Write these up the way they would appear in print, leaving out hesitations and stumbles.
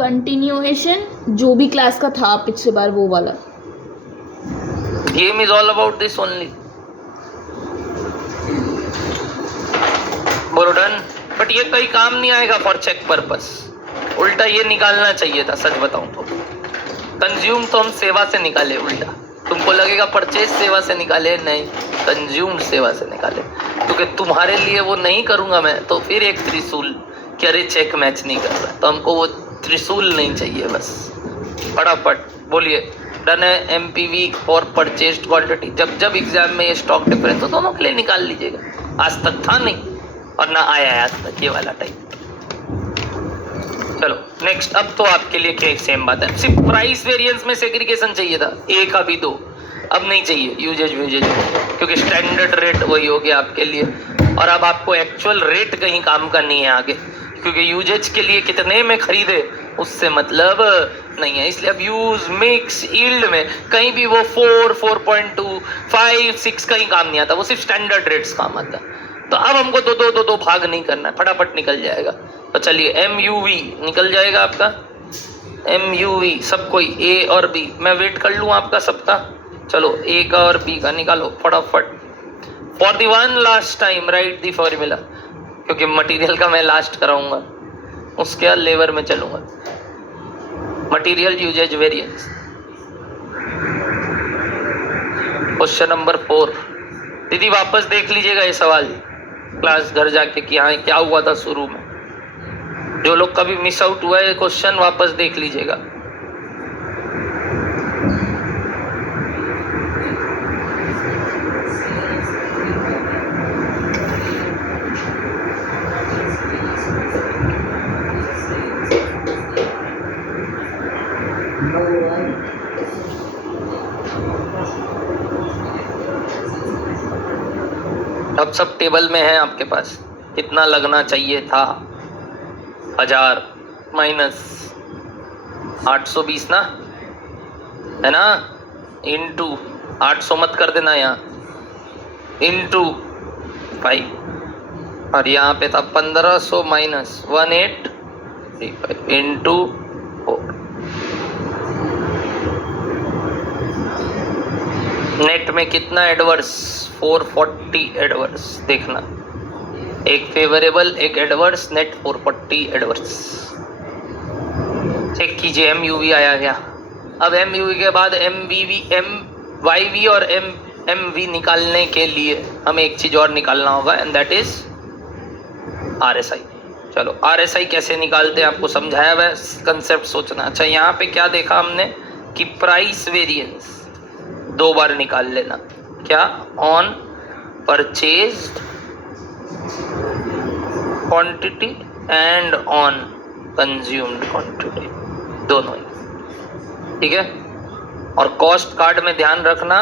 Continuation जो भी class का था पिछले बार वो वाला। Game is all about this only. बोलो डन। बट ये कहीं काम नहीं आएगा फॉर चेक पर्पस। उल्टा ये निकालना चाहिए था, सच बताऊं तो। कंज्यूम तो हम सेवा से निकाले, उल्टा तुमको लगेगा परचेज सेवा से निकाले, नहीं, कंज्यूम सेवा से निकाले। क्योंकि तुम्हारे लिए वो नहीं करूंगा मैं तो फिर एक त्रिशूल कि अरे चेक मैच नहीं कर रहा, तो हमको वो त्रिशूल नहीं चाहिए। बस फटाफट बोलिए डन है। एमपीवी फॉर परचेज्ड क्वांटिटी, जब जब एग्जाम में ये स्टॉक डिफरेंस तो दोनों के लिए निकाल लीजिएगा। आज तक था नहीं और ना आया है आज तक ये वाला टाइप। चलो नेक्स्ट। अब तो आपके लिए क्या सेम बात है, सिर्फ प्राइस वेरिएंस में सेग्रीगेशन चाहिए था, ए का भी दो, अब नहीं चाहिए यूजेज व्यूजेज, क्योंकि स्टैंडर्ड रेट वही हो गया आपके लिए। और अब आपको एक्चुअल रेट कहीं काम का नहीं है आगे, क्योंकि यूजेज के लिए कितने में खरीदे उससे मतलब नहीं है। इसलिए अब यूज मिक्स यील्ड में कहीं भी वो 4, 4.2, 5, 6 कहीं काम नहीं आता, वो सिर्फ स्टैंडर्ड रेट्स काम आता। तो अब हमको दो भाग नहीं करना है, फटाफट निकल जाएगा। तो चलिए MUV निकल जाएगा आपका। MUV सब कोई A और B, मैं वेट कर लूँ आपका सबका। चलो A का और B का निकालो फटाफट। For the one last time write the formula, क्योंकि मटेरियल का मैं लास्ट कराऊंगा, उसके बाद लेबर में चलूंगा। Material usage variance, question number 4। दीदी वापस देख लीजिएगा ये सवाल क्लास घर जाके कि हाँ क्या हुआ था शुरू में। जो लोग कभी मिस आउट हुआ है क्वेश्चन वापस देख लीजिएगा। अब सब टेबल में है आपके पास, कितना लगना चाहिए था, 1000 माइनस 820 ना, है ना, इंटू 800 मत कर देना यहाँ, इंटू 5, और यहाँ पे था 1500 माइनस 1835 इंटू 4। नेट में कितना एडवर्स, 440 एडवर्स। देखना एक फेवरेबल एक एडवर्स, नेट 440 एडवर्स। चेक कीजिए MUV आया क्या। अब MUV के बाद MVV, MYV और MV निकालने के लिए हमें एक चीज और निकालना होगा, एंड दैट इज RSI। चलो RSI कैसे निकालते हैं आपको समझाया हुआ है, कंसेप्ट सोचना। अच्छा यहाँ पे क्या देखा हमने कि प्राइस वेरिएंस 2 बार निकाल लेना, क्या, on purchased quantity and on consumed quantity, दोनों ही, ठीक है। और कॉस्ट कार्ड में ध्यान रखना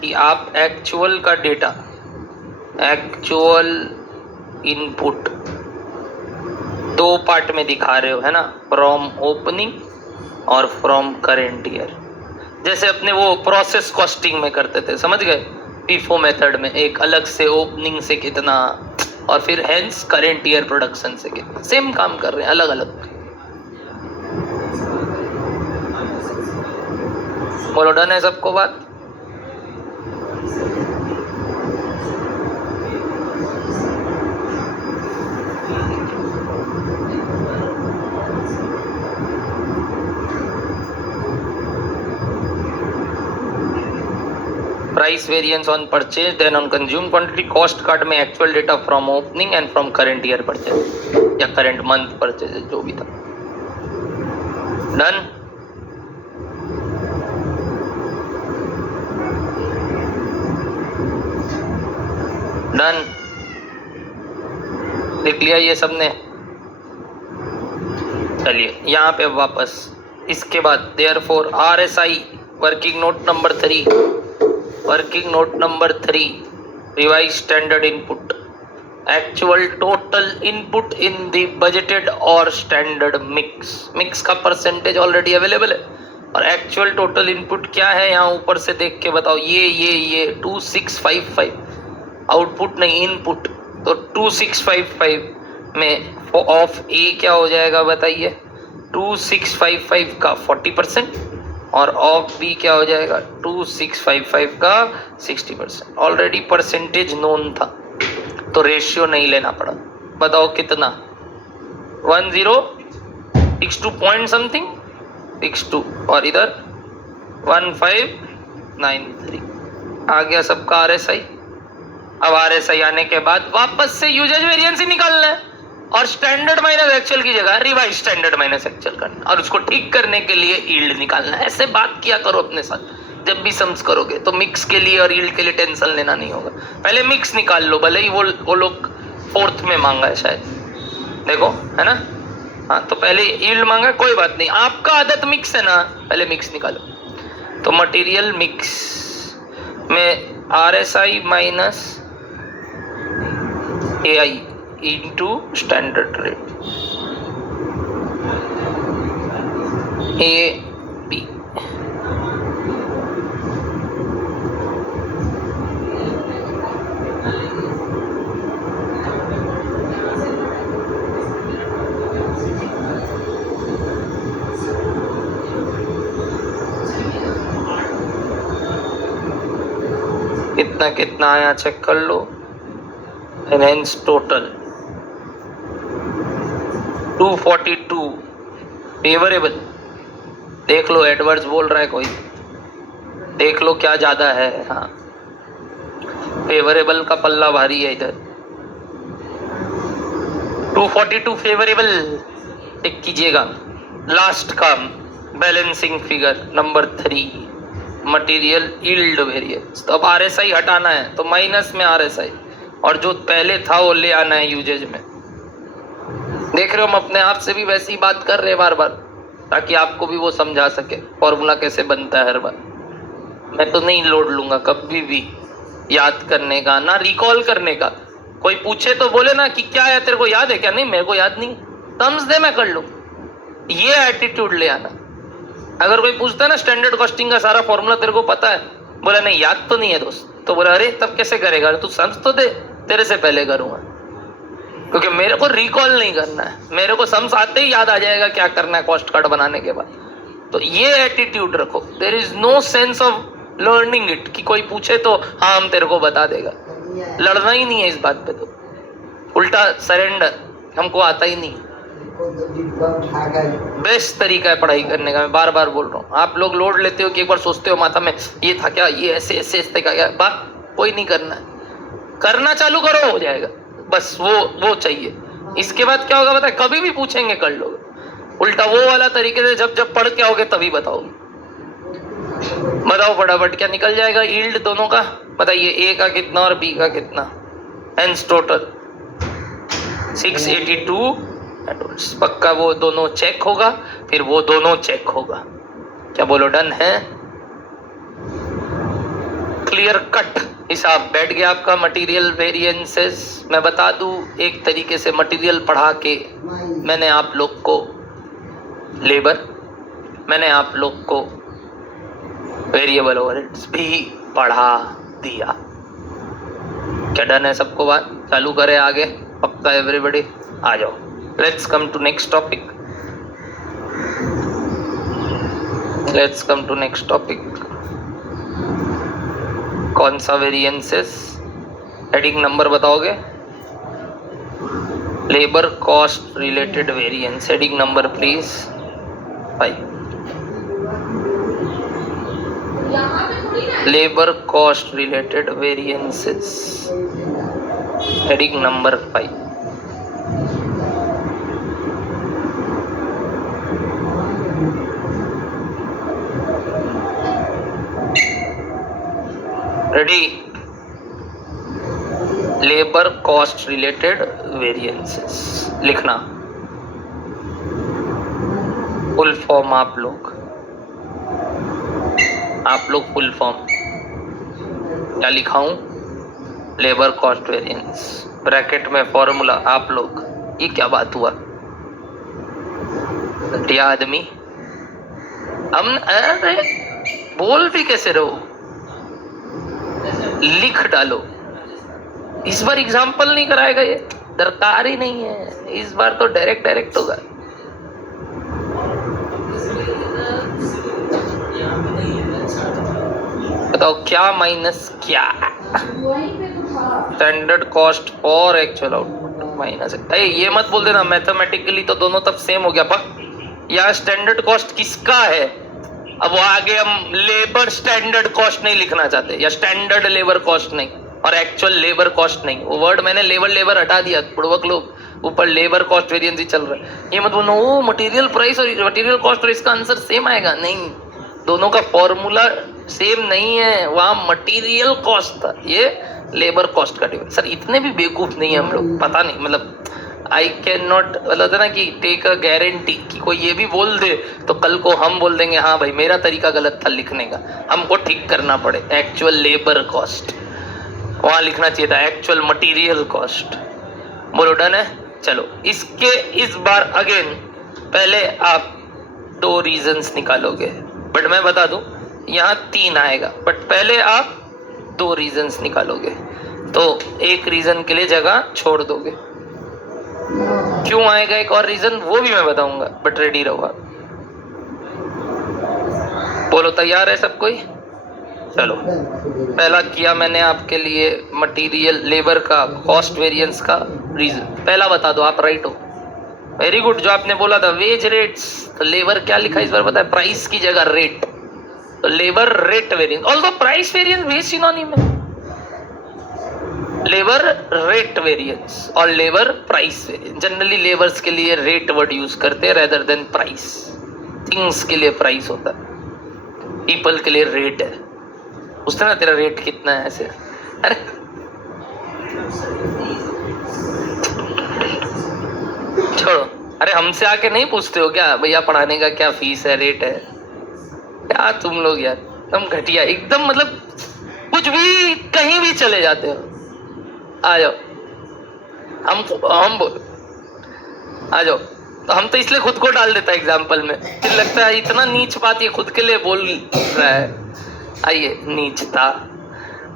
कि आप एक्चुअल का डेटा, एक्चुअल इनपुट 2 पार्ट में दिखा रहे हो, है ना, फ्रॉम ओपनिंग और फ्रॉम करेंट ईयर। जैसे अपने वो प्रोसेस कॉस्टिंग में करते थे, समझ गए, FIFO मेथड में एक अलग से ओपनिंग से कितना और फिर हेंस करेंट ईयर प्रोडक्शन से कितना, सेम काम कर रहे हैं, अलग अलग। बोलो डन है सबको बात। Price variance on purchase then on consume quantity, cost card में actual data from opening and from current year purchase या करंट मंथ परचेज, जो भी था। डन। डन, लिख लिया ये सबने। चलिए यहाँ पे वापस, इसके बाद therefore RSI working note number 3, working note number 3, revise standard input, actual total input in the budgeted और स्टैंडर्ड मिक्स। मिक्स का परसेंटेज ऑलरेडी अवेलेबल है, और एक्चुअल टोटल इनपुट क्या है यहाँ ऊपर से देख के बताओ, ये 2655, आउटपुट नहीं इनपुट, तो 2655 में ऑफ ए क्या हो जाएगा बताइए, 2655 का 40% और ऑफ बी क्या हो जाएगा 2655 का 60%। ऑलरेडी परसेंटेज नोन था तो रेशियो नहीं लेना पड़ा। बताओ कितना 1062 पॉइंट समथिंग 62 और इधर 1593 आ गया सबका आरएसआई। अब आरएसआई आने के बाद वापस से यूजेज वेरिएंस ही निकालना है और स्टैंडर्ड माइनस एक्चुअल की जगह रिवाइज स्टैंडर्ड माइनस एक्चुअल करना और उसको ठीक करने के लिए यील्ड निकालना है। ऐसे बात किया करो अपने साथ जब भी सम्स करोगे तो मिक्स के लिए और यील्ड के लिए टेंशन लेना नहीं होगा। पहले मिक्स निकाल लो, भले ही वो लोग फोर्थ में मांगा है शायद, देखो है ना। हाँ तो पहले यील्ड मांगा, कोई बात नहीं, आपका आदत मिक्स है ना, पहले मिक्स निकालो। तो मटेरियल मिक्स में RSI minus AI into standard rate A B. कितना कितना आया चेक कर लो। Hence total 242 favourable. देख लो एडवर्ड्स बोल रहा है कोई, देख लो क्या ज्यादा है। हाँ फेवरेबल का पल्ला भारी है इधर। 242 फेवरेबल टिक कीजिएगा। लास्ट का balancing figure number 3 material yield variance. तो अब आरएसआई हटाना है तो माइनस में आरएसआई और जो पहले था वो ले आना है यूजेज में। देख रहे हो हम अपने आप से भी वैसी बात कर रहे हैं बार बार ताकि आपको भी वो समझा सके फॉर्मूला कैसे बनता है हर बार। मैं तो नहीं लोड लूंगा कभी भी याद करने का ना रिकॉल करने का। कोई पूछे तो बोले ना कि क्या है तेरे को याद है क्या, नहीं मेरे को याद नहीं, टर्म्स दे मैं कर लूं, ये एटीट्यूड ले आना। अगर कोई पूछता है ना स्टैंडर्ड कॉस्टिंग का सारा फॉर्मूला तेरे को पता है, बोला नहीं याद तो नहीं है दोस्त, तो बोला अरे तब कैसे करेगा, तू समझ तो दे, तेरे से पहले करूंगा क्योंकि मेरे को रिकॉल नहीं करना है, मेरे को समझ आते ही याद आ जाएगा क्या करना है कॉस्ट कार्ड बनाने के बाद। तो ये एटीट्यूड रखो। There is no sense of learning it कि कोई पूछे तो हाँ हम तेरे को बता देगा, लड़ना ही नहीं है इस बात पे। तो उल्टा सरेंडर, हमको आता ही नहीं। बेस्ट तरीका है पढ़ाई करने का, मैं बार बार बोल रहा हूँ। आप लोग लोड लेते हो कि एक बार सोचते हो माथा में ये था क्या, ये ऐसे ऐसे ऐसे क्या, बात कोई नहीं करना है, करना चालू करो हो जाएगा, बस वो चाहिए। इसके बाद क्या होगा पता है, कभी भी पूछेंगे कर लोगे, उल्टा वो वाला तरीके से जब पढ़ के आओगे तभी बताओगे। बताओ फटाफट क्या निकल जाएगा यील्ड दोनों का, बताइए ए का कितना और बी का कितना। हेंस टोटल 682 पक्का वो दोनों चेक होगा, फिर वो दोनों चेक होगा। क्या बोलो डन है? क्लियर कट हिसाब बैठ गया आपका मटेरियल वेरिएंसेस। मैं बता दूं एक तरीके से मटेरियल पढ़ा के मैंने आप लोग को लेबर, मैंने आप लोग को वेरिएबल ओवरहेड्स भी पढ़ा दिया। क्या डन है सबको? बात चालू करें आगे पक्का एवरीबॉडी आ जाओ। Let's come to next topic, let's come to next topic. कौन सा वेरिएंसेस? हेडिंग नंबर बताओगे? Labour cost related variance, heading number please 5। Labour cost related variances, heading number 5। Ready? Labour cost related variances लिखना, full form आप लोग full form क्या लिखाऊं? Labour cost variance bracket में formula आप लोग। ये क्या बात हुआ घटिया आदमी, हम अरे बोल भी कैसे रहो, लिख डालो। इस बार एग्जाम्पल नहीं कराएगा, ये दरकार ही नहीं है, इस बार तो डायरेक्ट होगा। बताओ क्या माइनस क्या? स्टैंडर्ड कॉस्ट और एक्चुअल आउटपुट माइनस। अरे ये मत बोल देना मैथमेटिकली तो दोनों तब सेम हो गया पक। यहाँ स्टैंडर्ड कॉस्ट किसका है? अब वो आगे हम लेबर स्टैंडर्ड कॉस्ट नहीं लिखना चाहते, या स्टैंडर्ड लेबर कॉस्ट नहीं और एक्चुअल लेबर कॉस्ट नहीं। वो वर्ड मैंने लेबर हटा दिया, पूर्वक लोग ऊपर लेबर कॉस्ट वेरिएंस ही चल रहा है। ये मत बोलो ओ मटेरियल प्राइस और मटेरियल कॉस्ट और इसका आंसर सेम आएगा, नहीं, दोनों का फॉर्मूला सेम नहीं है। वहां मटेरियल कॉस्ट था, ये लेबर कॉस्ट का डिफरेंस। सर इतने भी बेवकूफ नहीं है हम लोग, पता नहीं, मतलब आई कैन नॉट, मतलब ना कि टेक अ गारंटी कि कोई ये भी बोल दे तो कल को हम बोल देंगे हाँ भाई मेरा तरीका गलत था लिखने का, हमको ठीक करना पड़े। एक्चुअल लेबर कॉस्ट वहां लिखना चाहिए था एक्चुअल मटेरियल कॉस्ट। बोलो डन है? चलो इसके इस बार अगेन पहले आप 2 रीजंस निकालोगे, बट मैं बता दूं यहाँ 3 आएगा, बट पहले आप 2 रीजंस निकालोगे। तो एक रीजन के लिए जगह छोड़ दोगे। क्यों आएगा एक और रीजन वो भी मैं बताऊंगा, बट रेडी रहो आप। बोलो तैयार है सब कोई? चलो पहला किया मैंने आपके लिए मटेरियल लेबर का कॉस्ट वेरिएंस का रीजन। पहला बता दो आप राइट हो, वेरी गुड। जो आपने बोला था वेज रेट्स, तो लेबर क्या लिखा इस बार पता है? प्राइस की जगह रेट, तो labour rate variance. Although price variance भी सिनोनिम है, लेबर रेट वेरिएंस और labour price variance. Generally labours के लिए रेट वर्ड यूज करते हैं रेदर देन प्राइस। थिंग्स के लिए प्राइस होता है, पीपल के लिए रेट है। पूछते ना तेरा रेट कितना है ऐसे, अरे छोड़ो, अरे हमसे आके नहीं पूछते हो क्या भैया पढ़ाने का क्या फीस है, रेट है? क्या तुम लोग यार तुम घटिया एकदम, मतलब कुछ भी कहीं भी चले जाते हो। आ जाओ हम बोलो आ जाओ, तो हम तो इसलिए खुद को डाल देता है एग्जाम्पल में, फिर लगता है इतना नीच बात ये खुद के लिए बोल रहा है। आइए नीचता,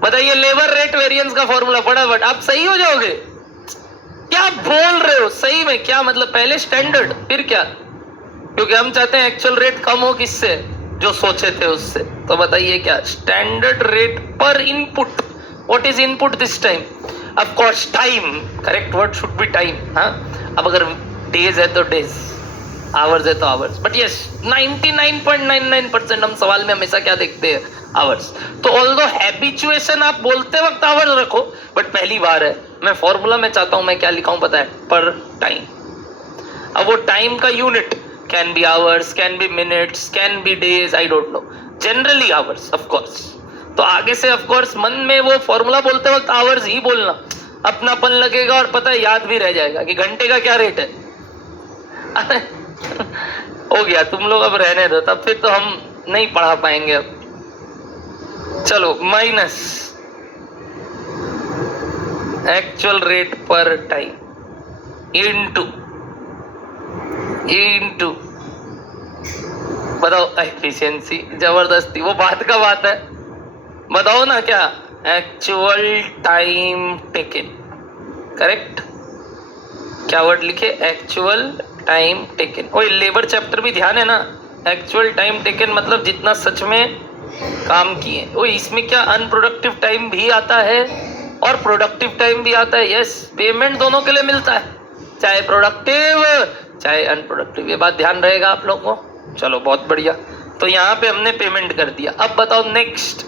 बताइए लेबर रेट वेरिएंस का फॉर्मूला फटाफट, आप सही हो जाओगे। क्या बोल रहे हो सही में? क्या मतलब पहले स्टैंडर्ड फिर क्या? क्योंकि हम चाहते हैं एक्चुअल रेट कम हो किससे, जो सोचे थे उससे। तो बताइए क्या? स्टैंडर्ड रेट पर input. What is input this time? Of course time, correct word should be time. हाँ, अब अगर डेज है तो डेज, आवर्स है तो आवर्स, बट यस 99.99% हम सवाल में हमेशा क्या देखते हैं? आवर्स। तो ऑल्दो हैबिचुएशन आप बोलते वक्त आवर्स रखो, बट पहली बार है मैं फॉर्मूला में चाहता हूं मैं क्या लिखाऊं पता है? पर टाइम। अब वो टाइम का unit can be hours, can be minutes, can be days, I don't know, generally hours of course. तो आगे से ऑफ कोर्स मन में वो फॉर्मूला बोलते वक्त आवर्स ही बोलना, अपनापन लगेगा और पता है याद भी रह जाएगा कि घंटे का क्या रेट है। हो गया, तुम लोग अब रहने दो, तब फिर तो हम नहीं पढ़ा पाएंगे अब। चलो माइनस एक्चुअल रेट पर टाइम इनटू बताओ एफिशिएंसी। जबरदस्ती, वो बात का बात है, बताओ ना क्या? Actual time taken, correct? क्या वर्ड लिखे? Actual time taken. ओए लेबर चैप्टर भी ध्यान है ना, एक्चुअल टाइम टेकन मतलब जितना सच में काम किए। ओए इसमें क्या अनप्रोडक्टिव टाइम भी आता है और प्रोडक्टिव टाइम भी आता है? यस, पेमेंट दोनों के लिए मिलता है, चाहे प्रोडक्टिव चाहे अनप्रोडक्टिव, ये बात ध्यान रहेगा आप लोगों को। चलो बहुत बढ़िया, तो यहाँ पे हमने पेमेंट कर दिया। अब बताओ नेक्स्ट,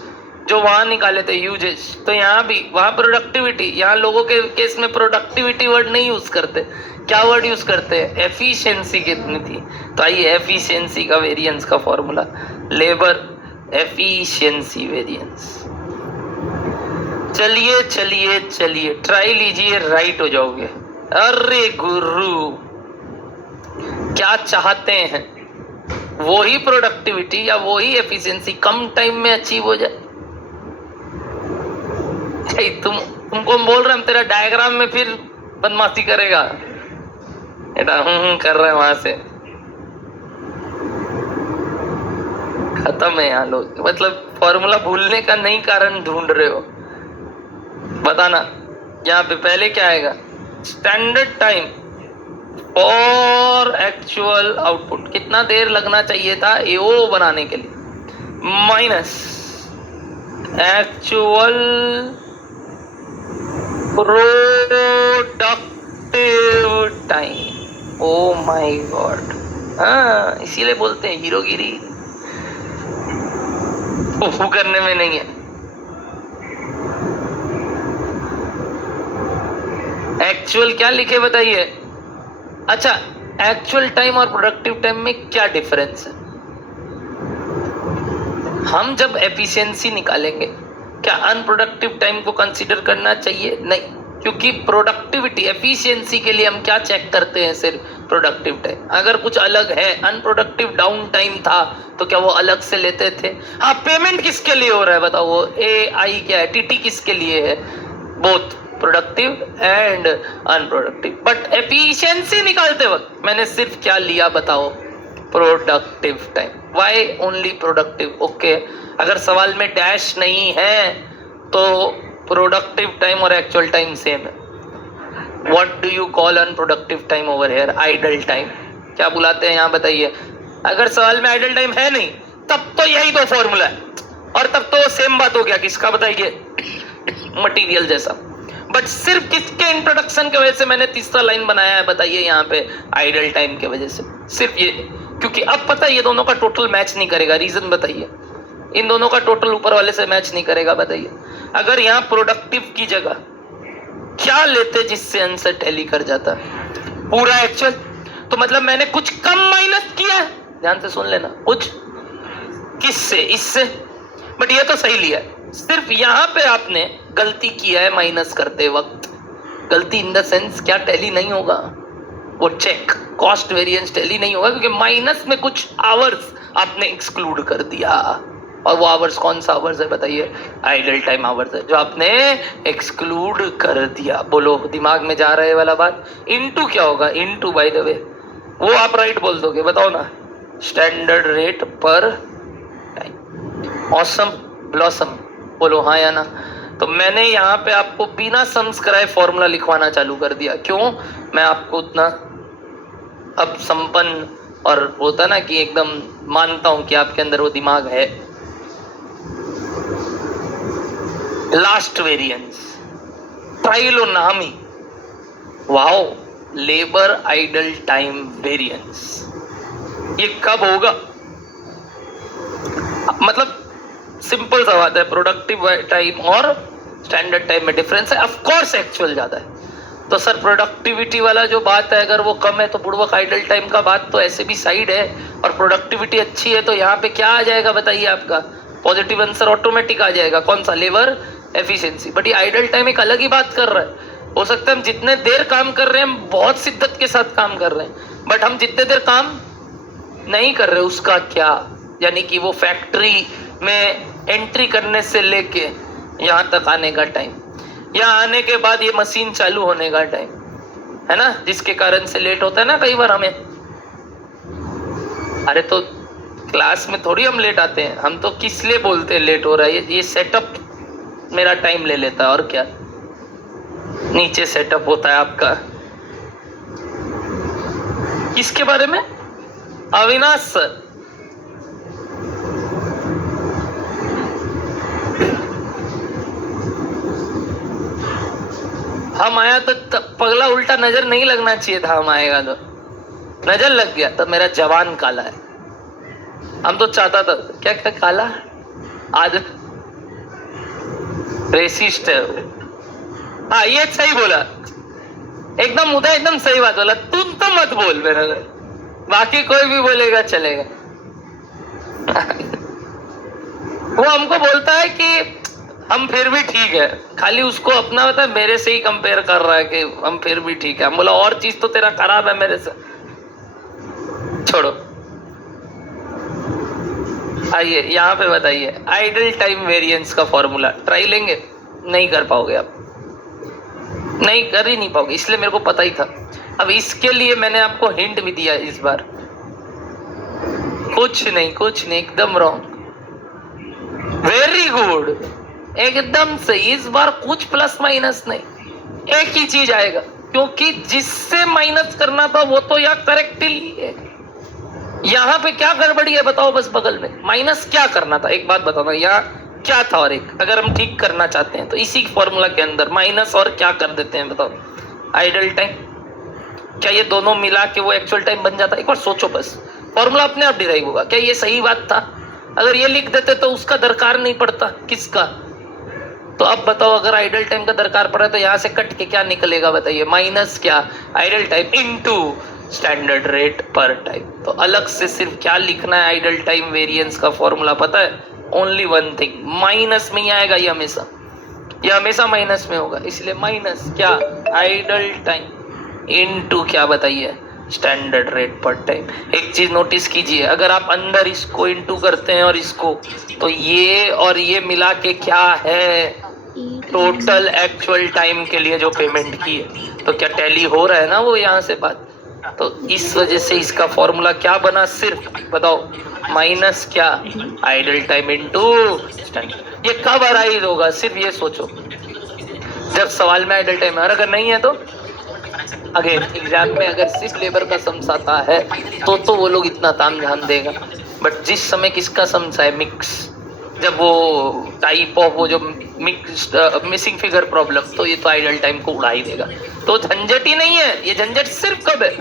जो वहां निकाले थे यूजेस, तो यहाँ भी वहां प्रोडक्टिविटी, यहाँ लोगों के केस में प्रोडक्टिविटी वर्ड नहीं यूज करते, क्या वर्ड यूज करते हैं? एफिशिएंसी कितनी थी। तो आइए एफिशिएंसी का वेरिएंस का फॉर्मूला, लेबर एफिशिएंसी वेरिएंस। चलिए चलिए चलिए ट्राई लीजिए, राइट हो जाओगे। अरे गुरु क्या चाहते हैं? वही प्रोडक्टिविटी या वही एफिशिएंसी कम टाइम में अचीव हो जाए। तुमको बोल रहे हम तेरा डायग्राम में फिर बदमाशी करेगा बेटा, कर रहे हैं वहां से, खत्म है यहाँ लोग। मतलब फॉर्मूला भूलने का नहीं कारण ढूंढ रहे हो, बताना। यहाँ पे पहले क्या आएगा? Standard time for actual output कितना देर लगना चाहिए था एओ बनाने के लिए, minus actual productive time. Oh my God, हाँ इसीलिए बोलते हैं हीरोगिरी फूफू करने में नहीं है। एक्चुअल क्या लिखे बताइए। अच्छा, एक्चुअल टाइम और प्रोडक्टिव टाइम में क्या डिफरेंस है? हम जब एफिशिएंसी निकालेंगे क्या अनप्रोडक्टिव टाइम को कंसीडर करना चाहिए? नहीं, क्योंकि प्रोडक्टिविटी एफिशिएंसी के लिए हम क्या चेक करते हैं? सिर्फ प्रोडक्टिव टाइम। अगर कुछ अलग है, अनप्रोडक्टिव डाउन टाइम था, तो क्या वो अलग से लेते थे? हाँ, पेमेंट किसके लिए हो रहा है बताओ? वो AI क्या है, TT किसके लिए है? Both productive and unproductive. But efficiency निकालते वक्त मैंने सिर्फ क्या लिया बताओ? Productive time. Why only productive? Okay, अगर सवाल में डैश नहीं है तो प्रोडक्टिव टाइम और एक्चुअल टाइम सेम है। What do you call unproductive time over here? Idle time. क्या बुलाते हैं यहाँ बताइए? अगर सवाल में आइडल टाइम है नहीं तब तो यही दो फॉर्मूला है, और तब तो सेम बात हो गया। किसका बताइए? मटेरियल जैसा। बट सिर्फ किसके इंट्रोडक्शन की वजह से मैंने तीसरा लाइन बनाया है बताइए यहाँ पे? आइडल टाइम की वजह से। सिर्फ ये, क्योंकि अब पता है ये दोनों का टोटल मैच नहीं करेगा। रीजन बताइए? इन दोनों का टोटल ऊपर वाले से मैच नहीं करेगा बताइए। अगर यहाँ प्रोडक्टिव की जगह क्या लेते जिससे आंसर टैली कर जाता? पूरा एक्चुअल। तो मतलब मैंने कुछ कम माइनस किया है, ध्यान से सुन लेना, कुछ किससे? इससे। बट ये तो सही लिया है। सिर्फ यहाँ पे आपने गलती किया है माइनस करते वक्त। गलती इन द सेंस क्या टैली नहीं होगा? वो चेक कॉस्ट वेरिएंस टैली नहीं होगा, क्योंकि माइनस में कुछ आवर्स आपने एक्सक्लूड कर दिया। और वो आवर्स कौन सा आवर्स है बताइए? आइडल टाइम आवर्स है, जो आपने एक्सक्लूड कर दिया। बोलो, दिमाग में जा रहे वाला बात? इनटू क्या होगा? इनटू बाय द वे वो आप राइट बोल दोगे, बताओ ना? स्टैंडर्ड रेट पर टाइम। ऑसम ब्लॉसम, बोलो हाँ या ना? तो मैंने यहाँ पे आपको बिना सब्सक्राइब फॉर्मूला लिखवाना चालू कर दिया। क्यों? मैं आपको उतना अब संपन्न और होता ना कि एकदम मानता हूं कि आपके अंदर वो दिमाग है। लास्ट वेरिएंस ट्राइलोनामी, wow, labour idle time variance. ये कब होगा? मतलब सिंपल सा बात है, प्रोडक्टिव टाइम और स्टैंडर्ड टाइम में डिफरेंस है। ऑफ कोर्स एक्चुअल ज्यादा है। तो सर प्रोडक्टिविटी वाला जो बात है, अगर वो कम है तो पूर्वक आइडल टाइम का बात तो ऐसे भी साइड है, और प्रोडक्टिविटी अच्छी है तो यहाँ पे क्या आ जाएगा बताइए? आपका पॉजिटिव आंसर ऑटोमेटिक आ जाएगा। कौन सा? Labour efficiency. बट ये आइडल टाइम एक अलग ही बात कर रहा है। हो सकता है हम जितने देर काम कर रहे हैं, हम बहुत शिद्दत के साथ काम कर रहे हैं, बट हम जितने देर काम नहीं कर रहे उसका क्या? यानी कि वो फैक्ट्री में एंट्री करने से लेके यहाँ तक आने का टाइम, यहाँ आने के बाद ये मशीन चालू होने का टाइम है ना, जिसके कारण से लेट होता है ना कई बार हमें। अरे तो क्लास में थोड़ी हम लेट आते हैं, हम तो किस लिए बोलते हैं लेट हो रहा है? ये सेटअप मेरा टाइम ले लेता है, और क्या? नीचे सेटअप होता है आपका। किसके बारे में? अविनाश सर। हम आया तो पगला उल्टा नजर नहीं लगना चाहिए था। हम आएगा तो नजर लग गया तो मेरा जवान काला है। हम तो चाहता था क्या क्या काला आदत रेसिस्ट है। हाँ ये सही बोला, एकदम उदय एकदम सही बात बोला। तुम तो मत बोल मेरा, बाकी कोई भी बोलेगा चलेगा। वो हमको बोलता है कि हम फिर भी ठीक है, खाली उसको अपना पता है मेरे से ही कंपेयर कर रहा है कि हम फिर भी ठीक है। हम बोला और चीज तो तेरा खराब है मेरे से, छोड़ो। आइए यहाँ पे बताइए आइडल टाइम वेरिएंस का फॉर्मूला। ट्राई लेंगे? नहीं कर पाओगे आप, नहीं कर ही नहीं पाओगे, इसलिए मेरे को पता ही था। अब इसके लिए मैंने आपको हिंट भी दिया इस बार। कुछ नहीं, एकदम रॉन्ग। वेरी गुड, एकदम सही। इस बार कुछ प्लस माइनस नहीं, एक ही चीज आएगा। क्योंकि जिससे माइनस करना था वो तो यहाँ करेक्टली है। यहाँ पे क्या गड़बड़ी है बताओ, बस बगल में माइनस क्या करना था, एक बात बताओ यहाँ क्या था, और एक अगर हम ठीक करना चाहते हैं तो इसी फॉर्मूला के अंदर माइनस और क्या कर देते हैं बताओ, आइडल टाइम। क्या ये दोनों मिला के वो एक्चुअल टाइम बन जाता? एक बार सोचो, बस फॉर्मूला अपने आप डिराइव होगा। क्या ये सही बात था? अगर ये लिख देते तो उसका दरकार नहीं पड़ता। किसका? तो अब बताओ, अगर आइडल टाइम का दरकार पड़ा तो यहाँ से कट के क्या निकलेगा बताइए, माइनस क्या, idle time into standard rate पर टाइम। तो अलग से सिर्फ क्या लिखना है, आइडल टाइम वेरिएंस का फॉर्मूला पता है, ओनली वन थिंग, माइनस में ही आएगा ये हमेशा माइनस में होगा। इसलिए माइनस क्या, आइडल टाइम इनटू क्या बताइए, स्टैंडर्ड रेट पर टाइम। एक चीज नोटिस कीजिए, अगर आप अंदर इसको इनटू करते हैं और इसको, तो ये और ये मिला के क्या है, टोटल एक्चुअल टाइम के लिए जो पेमेंट की है। तो क्या टैली हो रहा है ना वो यहाँ से बात। तो इस वजह से इसका फॉर्मूला क्या बना, सिर्फ बताओ माइनस क्या, आइडल टाइम इनटू स्टैंडर्ड। ये कब अराइज होगा, सिर्फ ये सोचो, जब सवाल में आइडल टाइम है। और अगर नहीं है तो अगेन एग्जाम में अगर सिर्फ लेबर का सम्स आता है तो वो लोग इतना ताम ध्यान देगा। बट जिस समय किसका सम्स है, मिक्स, जब वो टाइप ऑफ वो जो मिक्स मिसिंग फिगर प्रॉब्लम, तो ये तो आइडल टाइम को उड़ा ही देगा। तो झंझट ही नहीं है, ये झंझट सिर्फ कब है,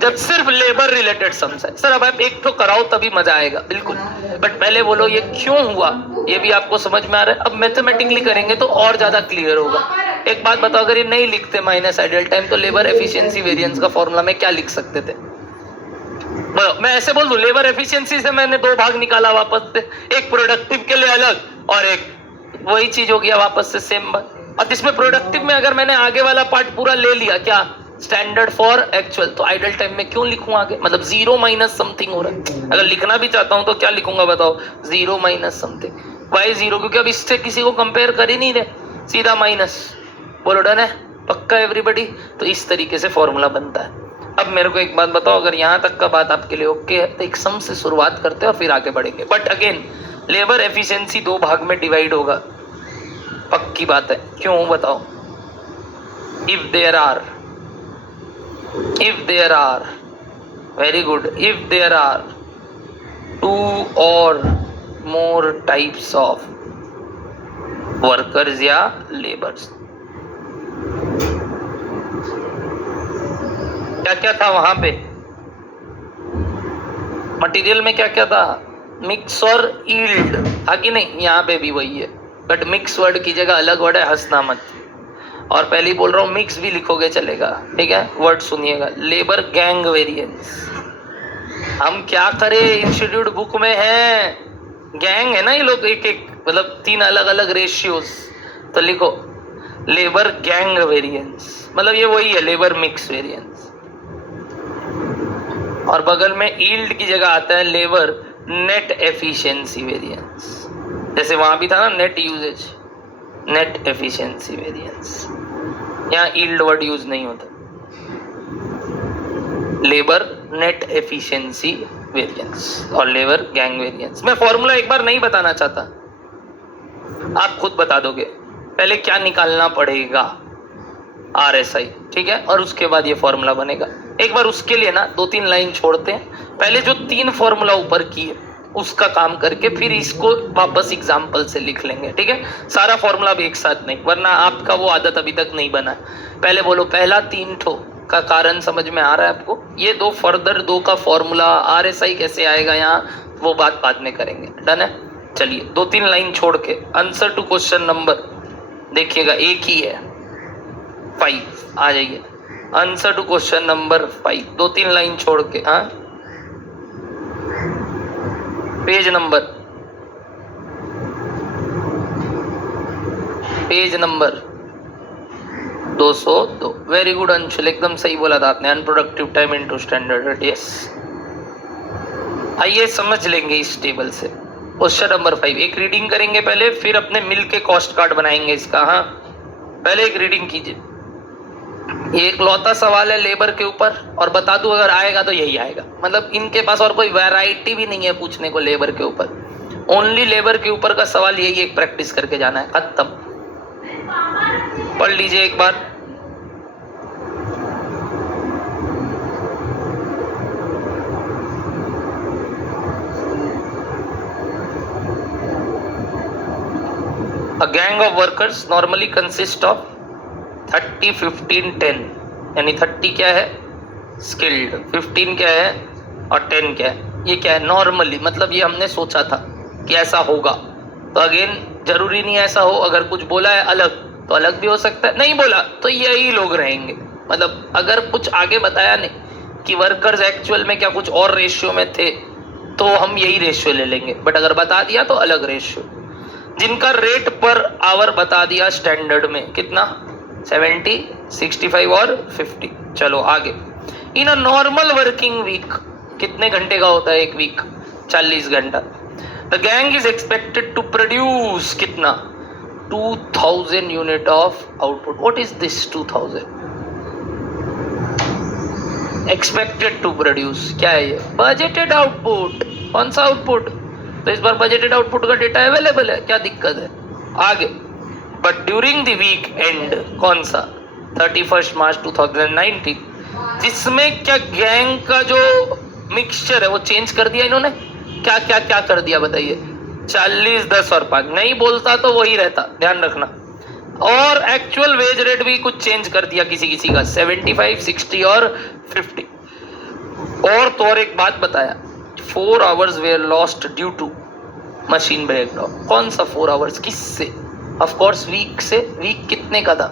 जब सिर्फ लेबर रिलेटेड सम्स है। सर अब आप एक तो कराओ तभी मजा आएगा, बिल्कुल, बट पहले बोलो ये क्यों हुआ, ये भी आपको समझ में आ रहा है। अब मैथमेटिकली करेंगे तो और ज्यादा क्लियर होगा। एक बात बताओ, अगर ये नहीं लिखते माइनस आइडल टाइम, तो लेबर एफिशिएंसी वेरिएंस का फॉर्मूला में क्या लिख सकते थे? मैं ऐसे बोल दूं, लेबर एफिशिएंसी से मैंने दो भाग निकाला वापस से, एक प्रोडक्टिव के लिए अलग और एक वही चीज हो गया वापस से सेम बात। और जिसमें प्रोडक्टिव में अगर मैंने आगे वाला पार्ट पूरा ले लिया, क्या, स्टैंडर्ड फॉर एक्चुअल, तो आइडल टाइम में क्यों लिखूं आगे, मतलब जीरो माइनस समथिंग हो रहा है। अगर लिखना भी चाहता हूं तो क्या लिखूंगा बताओ, zero minus something. Why zero? क्योंकि अब इससे किसी को कंपेयर कर ही नहीं रहे, सीधा माइनस। बोलो डन है, पक्का एवरीबडी? तो इस तरीके से फॉर्मूला बनता है। अब मेरे को एक बात बताओ, अगर यहाँ तक का बात आपके लिए ओके है तो एक सम से शुरुआत करते हैं और फिर आगे बढ़ेंगे। बट अगेन लेबर एफिशिएंसी दो भाग में डिवाइड होगा, पक्की बात है। क्यों बताओ? If there are very good, if there are two or more types of workers या लेबर्स। क्या क्या था वहां पे मटेरियल में, क्या क्या था, मिक्स और ईल्ड था कि नहीं? यहाँ पे भी वही है, बट मिक्स वर्ड की जगह अलग वर्ड है, हंसना मत। और पहले ही बोल रहा हूँ, मिक्स भी लिखोगे चलेगा, ठीक है? वर्ड सुनिएगा, लेबर गैंग वेरिएंस। हम क्या करें, इंस्टीट्यूट बुक में है गैंग है ना, ये लोग एक एक मतलब तीन अलग अलग रेशियोज, तो लिखो लेबर गैंग वेरिएंस, मतलब ये वही है लेबर मिक्स वेरिएंस। और बगल में ईल्ड की जगह आता है लेबर नेट एफिशिएंसी वेरिएंस। जैसे वहां भी था ना net usage, net efficiency variance. यहाँ ईल्ड वर्ड यूज नहीं होता, लेबर नेट एफिशिएंसी वेरिएंस और लेबर गैंग वेरिएंस। मैं फॉर्मूला एक बार नहीं बताना चाहता, आप खुद बता दोगे। पहले क्या निकालना पड़ेगा, RSI, ठीक है, और उसके बाद ये फॉर्मूला बनेगा। एक बार उसके लिए ना दो तीन लाइन छोड़ते हैं, पहले जो तीन फॉर्मूला ऊपर किए उसका काम करके फिर इसको वापस एग्जाम्पल से लिख लेंगे, ठीक है? सारा फॉर्मूला भी एक साथ नहीं, वरना आपका वो आदत अभी तक नहीं बना। पहले बोलो, पहला तीन ठो का कारण समझ में आ रहा है आपको? ये दो फर्दर दो का फॉर्मूला RSI कैसे आएगा यहाँ, वो बात बाद में करेंगे। डन है? चलिए दो तीन लाइन छोड़ के आंसर टू क्वेश्चन नंबर देखिएगा, एक ही है 5, आ जाइए आंसर टू क्वेश्चन नंबर 5, दो तीन लाइन छोड़ के। हाँ, page number 202। Very good Anshul, एकदम सही बोला था आपने, unproductive time into standard rate. Yes, आइए समझ लेंगे इस टेबल से। क्वेश्चन नंबर 5, एक रीडिंग करेंगे पहले, फिर अपने मिल के कॉस्ट कार्ड बनाएंगे इसका। हाँ, पहले एक रीडिंग कीजिए। ये एक लौता सवाल है लेबर के ऊपर, और बता दूं अगर आएगा तो यही आएगा, मतलब इनके पास और कोई वैरायटी भी नहीं है पूछने को लेबर के ऊपर। ओनली लेबर के ऊपर का सवाल यही एक प्रैक्टिस करके जाना है, खत्म। पढ़ लीजिए एक बार, A gang of workers normally consist of 30, 15, 10. यानी 30 क्या है स्किल्ड, 15 क्या है और 10 क्या है, ये क्या है नॉर्मली, मतलब ये हमने सोचा था कि ऐसा होगा। तो अगेन जरूरी नहीं ऐसा हो, अगर कुछ बोला है अलग तो अलग भी हो सकता है, नहीं बोला तो यही लोग रहेंगे। मतलब अगर कुछ आगे बताया नहीं कि वर्कर्स एक्चुअल में क्या कुछ और रेशियो में थे तो हम यही रेशियो ले लेंगे, बट अगर बता दिया तो अलग रेशियो। जिनका रेट पर आवर बता दिया स्टैंडर्ड में कितना 70, 65 और 50। चलो आगे। In a normal working week कितने घंटे का होता है एक वीक 40 घंटा। The gang is expected to produce कितना 2000 unit of output. What is this 2000 expected to produce, क्या है ये बजटेड आउटपुट। कौन सा आउटपुट, तो इस बार बजटेड आउटपुट का डेटा अवेलेबल है, क्या दिक्कत है आगे। But during the week and कौन सा 31 मार्च 2019, जिसमें क्या गैंग का जो मिक्सचर है वो चेंज कर दिया इन्होंने। क्या क्या क्या कर दिया बताइए, 40, 10 और 5 नहीं बोलता तो वही रहता, ध्यान रखना। और एक्चुअल वेज रेट भी कुछ चेंज कर दिया किसी किसी का 75, 60 और 50। और एक बात बताया 4 hours were lost due to machine breakdown. कौन सा 4 आवर्स, किससे, ऑफ कोर्स वीक से। वीक कितने का था,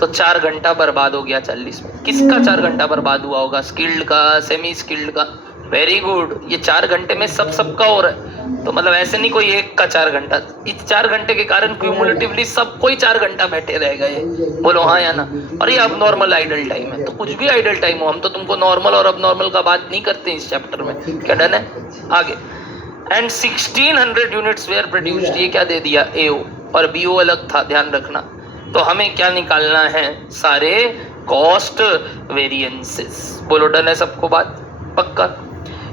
तो 4 घंटा बर्बाद हो गया 40 में। किसका 4 घंटा बर्बाद हुआ होगा, स्किल्ड का, सेमी स्किल्ड का। वेरी गुड, ये 4 घंटे में सबका हो रहा है, तो मतलब ऐसे नहीं कोई एक का 4 घंटा। इस 4 घंटे के कारण क्यूमुलेटिवली सबको ही 4 घंटा बैठे रह गए, बोलो हाँ या ना। और ये अब नॉर्मल आइडल टाइम है, तो कुछ भी आइडल टाइम हो, हम तो तुमको नॉर्मल और अब नॉर्मल का बात नहीं करते इस चैप्टर में, क्या डन है आगे। एंड 1600 यूनिट्स वेयर प्रोड्यूस्ड, ये क्या दे दिया एओ और बीओ अलग था, ध्यान रखना। तो हमें क्या निकालना है, सारे कॉस्ट वेरिएंसेस। बोलो डन है सबको बात, पक्का।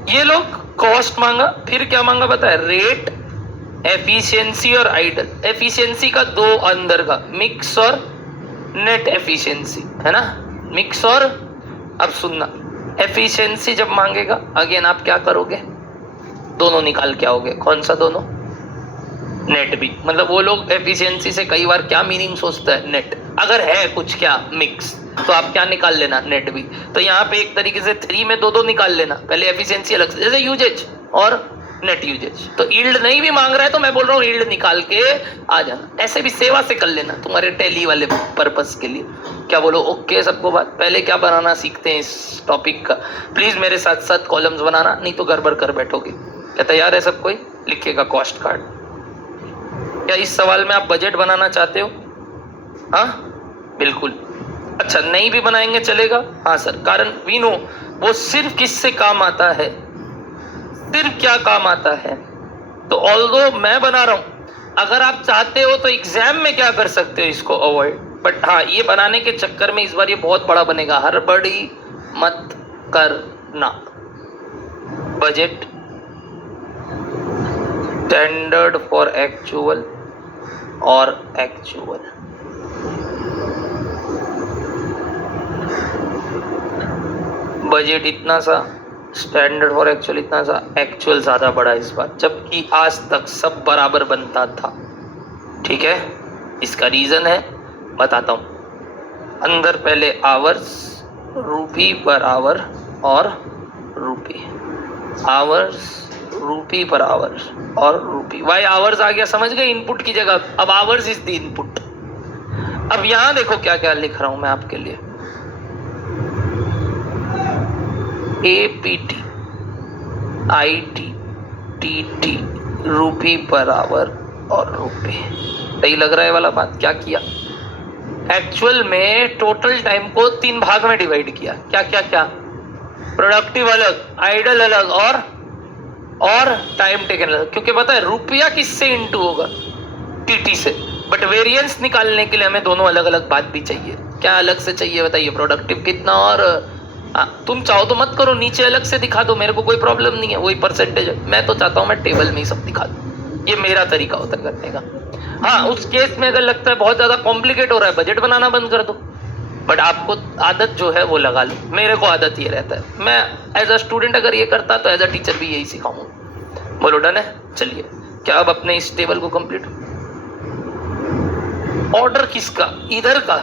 ये लोग कॉस्ट मांगा, फिर क्या मांगा बताया, रेट, एफिशिएंसी और आइडल। एफिशिएंसी का 2 अंदर का, मिक्स और नेट एफिशिएंसी, है ना, मिक्स और। अब सुनना, एफिशिएंसी जब मांगेगा अगेन आप क्या करोगे, दोनों निकाल के आओगे। कौन सा दोनों, नेट भी। मतलब वो लोग एफिशिएंसी से कई बार क्या मीनिंग सोचता है, नेट। अगर है कुछ क्या मिक्स तो आप क्या निकाल लेना, नेट भी। तो यहाँ पे एक तरीके से 3 में 2 निकाल लेना, पहले एफिशिएंसी अलग से, जैसे यूजेज और नेट यूजेज। तो यील्ड नहीं भी मांग रहा है तो मैं बोल रहा हूँ यील्ड निकाल के आ जाना, ऐसे भी सेवा से कर लेना तुम्हारे टैली वाले पर्पस के लिए। क्या बोलो, ओके सबको बात। पहले क्या बनाना सीखते हैं इस टॉपिक का, प्लीज मेरे साथ साथ कॉलम्स बनाना, नहीं तो गड़बड़ कर बैठोगे। क्या तैयार है सब कोई, लिखिएगा कॉस्ट कार्ड। क्या इस सवाल में आप बजट बनाना चाहते हो, हाँ बिल्कुल। अच्छा नहीं भी बनाएंगे चलेगा, हाँ सर, कारण वी नो वो सिर्फ किससे काम आता है, सिर्फ क्या काम आता है। तो ऑल्दो मैं बना रहा हूं, अगर आप चाहते हो तो एग्जाम में क्या कर सकते हो इसको अवॉइड, बट हाँ ये बनाने के चक्कर में इस बार ये बहुत बड़ा बनेगा, हड़बड़ी मत करना। बजट स्टैंडर्ड फॉर एक्चुअल और एक्चुअल। बजट इतना सा, स्टैंडर्ड फॉर एक्चुअल इतना सा, एक्चुअल ज्यादा बड़ा इस बार, जबकि आज तक सब बराबर बनता था। ठीक है, इसका रीजन है बताता हूं। अंदर पहले आवर्स, रूपी पर आवर और रूपी, आवर्स रूपी पर आवर्स और रूपी। वाई आवर्स आ गया, समझ गए, इनपुट की जगह अब आवर्स इज द इनपुट। अब यहां देखो क्या क्या लिख रहा हूं मैं आपके लिए, APT, IT, TT, रूपी पर आवर और रूपी। सही लग रहा है वाला बात, क्या किया एक्चुअल में टोटल टाइम को 3 भाग में डिवाइड किया। क्या क्या क्या, प्रोडक्टिव अलग, आइडल अलग और टाइम टेकन अलग। क्योंकि पता है रुपया किससे इंटू होगा, TT से, बट वेरिएंस निकालने के लिए हमें दोनों अलग अलग बात भी चाहिए। क्या अलग से चाहिए बताइए, प्रोडक्टिव कितना और तुम चाहो तो मत करो, नीचे अलग से दिखा दो, मेरे को कोई प्रॉब्लम नहीं है, वही परसेंटेज है। मैं तो चाहता हूं मैं टेबल में ही सब दिखा दूं, ये मेरा तरीका होता है करने का। हाँ उस केस में अगर लगता है बहुत ज्यादा कॉम्प्लिकेट हो रहा है, बजट बनाना बंद कर दो, बट आपको आदत जो है वो लगा लो। मेरे को आदत ये रहता है, मैं एज अ स्टूडेंट अगर ये करता तो एज अ टीचर भी यही सिखाऊंगा। बोलो डन है, चलिए। क्या अब अपने इस टेबल को कंप्लीट, ऑर्डर किसका? इधर का।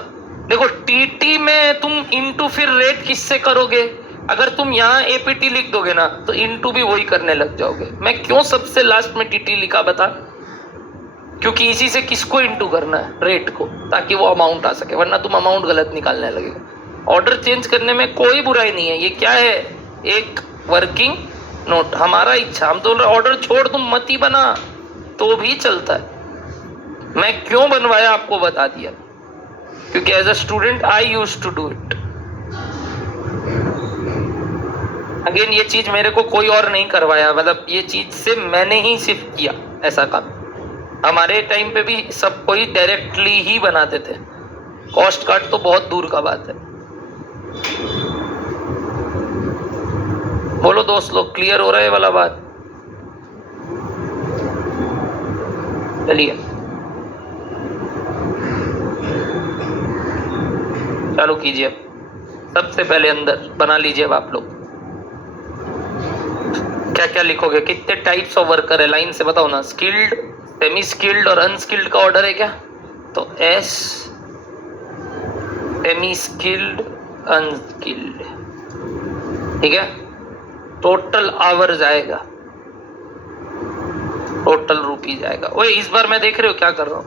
देखो टीटी में तुम इनटू फिर रेट किससे करोगे? अगर तुम यहाँ एपीटी लिख दोगे ना तो इनटू भी वही करने लग जाओगे। मैं क्यों सबसे लास्ट में टीटी लिखा बता? क्योंकि इसी से किसको इनटू करना है? रेट को, ताकि वो अमाउंट आ सके, वरना तुम अमाउंट गलत निकालने लगेगा। ऑर्डर चेंज करने में कोई बुराई नहीं है। ये क्या है? एक वर्किंग नोट, हमारा इच्छा। हम तो ऑर्डर छोड़, तुम मत ही बना तो भी चलता है। मैं क्यों बनवाया आपको बता दिया, क्योंकि as a student I used to do it. Again ये चीज मेरे को कोई और नहीं करवाया, मतलब ये चीज से मैंने ही सिर्फ किया ऐसा काम। हमारे टाइम पे भी सब कोई डायरेक्टली ही बनाते थे, कॉस्ट कार्ड तो बहुत दूर का बात है। बोलो दोस्त लोग, क्लियर हो रहा है वाला बात? चलिए चालू कीजिए। सबसे पहले अंदर बना लीजिए अब आप लोग। क्या क्या लिखोगे? कितने टाइप्स ऑफ वर्कर है लाइन से बताओ ना। स्किल्ड, सेमी स्किल्ड और अनस्किल्ड का ऑर्डर है क्या? तो एस, सेमी स्किल्ड, अनस्किल्ड, ठीक है। टोटल आवर्स आएगा, टोटल रुपीज आएगा। ओए इस बार मैं देख रहे हो क्या कर रहा हूं?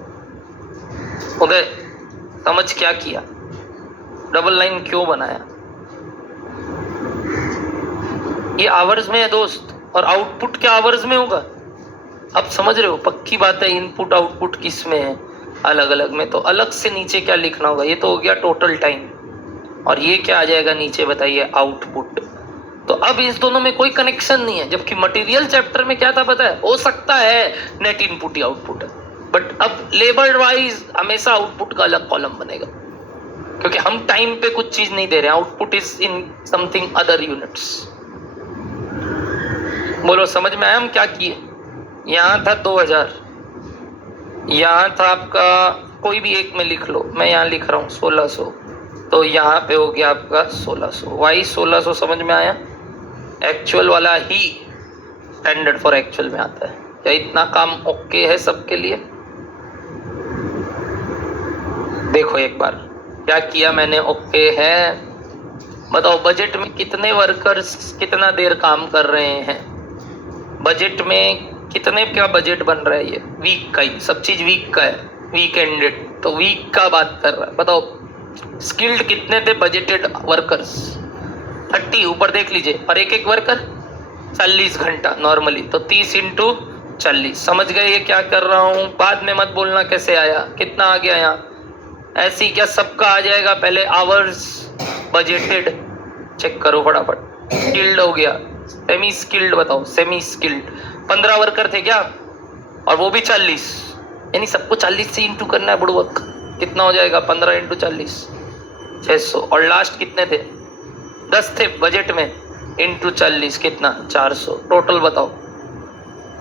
उदय समझ क्या किया? डबल लाइन क्यों बनाया? ये आवर्स में है दोस्त, और आउटपुट क्या आवर्स में होगा? अब समझ रहे हो? पक्की बात है। इनपुट आउटपुट किस में है? अलग अलग में। तो अलग से नीचे क्या लिखना होगा? ये तो हो गया टोटल टाइम, और ये क्या आ जाएगा नीचे बताइए? आउटपुट। तो अब इस दोनों में कोई कनेक्शन नहीं है, जबकि मटेरियल चैप्टर में क्या था पता है? हो सकता है नेट इनपुट ही आउटपुट है, बट अब लेबर वाइज हमेशा आउटपुट का अलग कॉलम बनेगा, क्योंकि हम टाइम पे कुछ चीज नहीं दे रहे हैं। Output is in something other units. बोलो समझ में आया हम क्या किए? यहाँ था 2000, यहाँ था आपका कोई भी एक में लिख लो, मैं यहाँ लिख रहा हूँ 1600, तो यहाँ पे हो गया आपका 1600। वाई 1600 समझ में आया? एक्चुअल वाला ही स्टैंडर्ड फॉर एक्चुअल में आता है। क्या इतना काम ओके है सबके लिए? देखो एक बार क्या किया मैंने, ओके है। बताओ बजट में कितने वर्कर्स कितना देर काम कर रहे हैं? बजट में कितने का बजट बन रहा है? ये वीक का ही, सब चीज वीक का है, वीक एंडेड, तो वीक का बात कर रहा है। बताओ स्किल्ड कितने थे बजटेड वर्कर्स? 30, ऊपर देख लीजिए। और एक एक वर्कर 40 घंटा नॉर्मली, तो 30 इंटू 40। समझ गए ये क्या कर रहा हूँ? बाद में मत बोलना कैसे आया, कितना आ गया यहाँ। ऐसे ही क्या सबका आ जाएगा? पहले आवर्स बजटेड चेक करो फटाफट। स्किल्ड हो गया, सेमी स्किल्ड बताओ। सेमी स्किल्ड 15 वर्कर थे क्या? और वो भी 40, यानी सबको 40 से इंटू करना है बुड़वक। कितना हो जाएगा? 15 इंटू 40 600। और लास्ट कितने थे? 10 थे बजट में, इंटू 40 कितना? 400। टोटल बताओ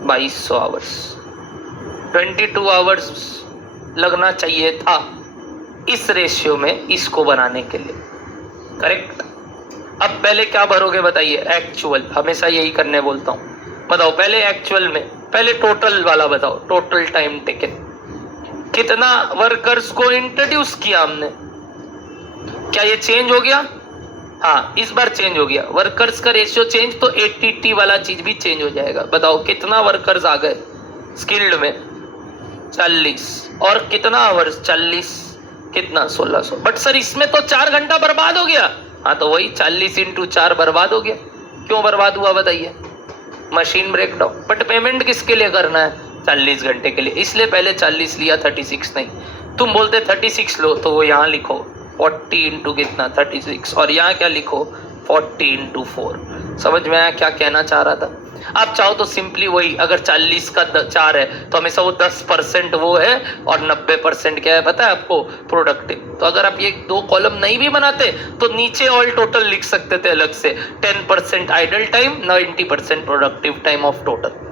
2200 आवर्स। 22 आवर्स लगना चाहिए था इस रेशियो में इसको बनाने के लिए, करेक्ट। अब पहले क्या भरोगे बताइए? एक्चुअल, हमेशा यही करने बोलता हूँ। बताओ पहले एक्चुअल में, पहले टोटल वाला बताओ। टोटल टाइम टेकन, कितना वर्कर्स को इंट्रोड्यूस किया हमने? क्या ये चेंज हो गया? हाँ इस बार चेंज हो गया। वर्कर्स का रेशियो चेंज, तो एटीटी वाला चीज भी चेंज हो जाएगा। बताओ कितना वर्कर्स आ गए स्किल्ड में? 40। और कितना आवर्स? 40, कितना? 1600। बट सर इसमें तो 4 घंटा बर्बाद हो गया। हाँ तो वही 40 इंटू 4 बर्बाद हो गया। क्यों बर्बाद हुआ बताइए? Machine breakdown. बट पेमेंट किसके लिए करना है? 40 घंटे के लिए, इसलिए पहले 40 लिया, 36 नहीं। तुम बोलते 36 लो, तो वो यहाँ लिखो 40 इंटू कितना? 36। और यहाँ क्या लिखो? 40 इंटू 4। समझ में आया क्या कहना चाह रहा था? आप चाहो तो सिंपली वही, अगर 40 का 4 है तो हमेशा वो 10% वो है, और 90% क्या है पता है आपको? प्रोडक्टिव। तो अगर आप ये 2 कॉलम नहीं भी बनाते तो नीचे ऑल टोटल लिख सकते थे अलग से। 10% idle time, 90% productive time of total.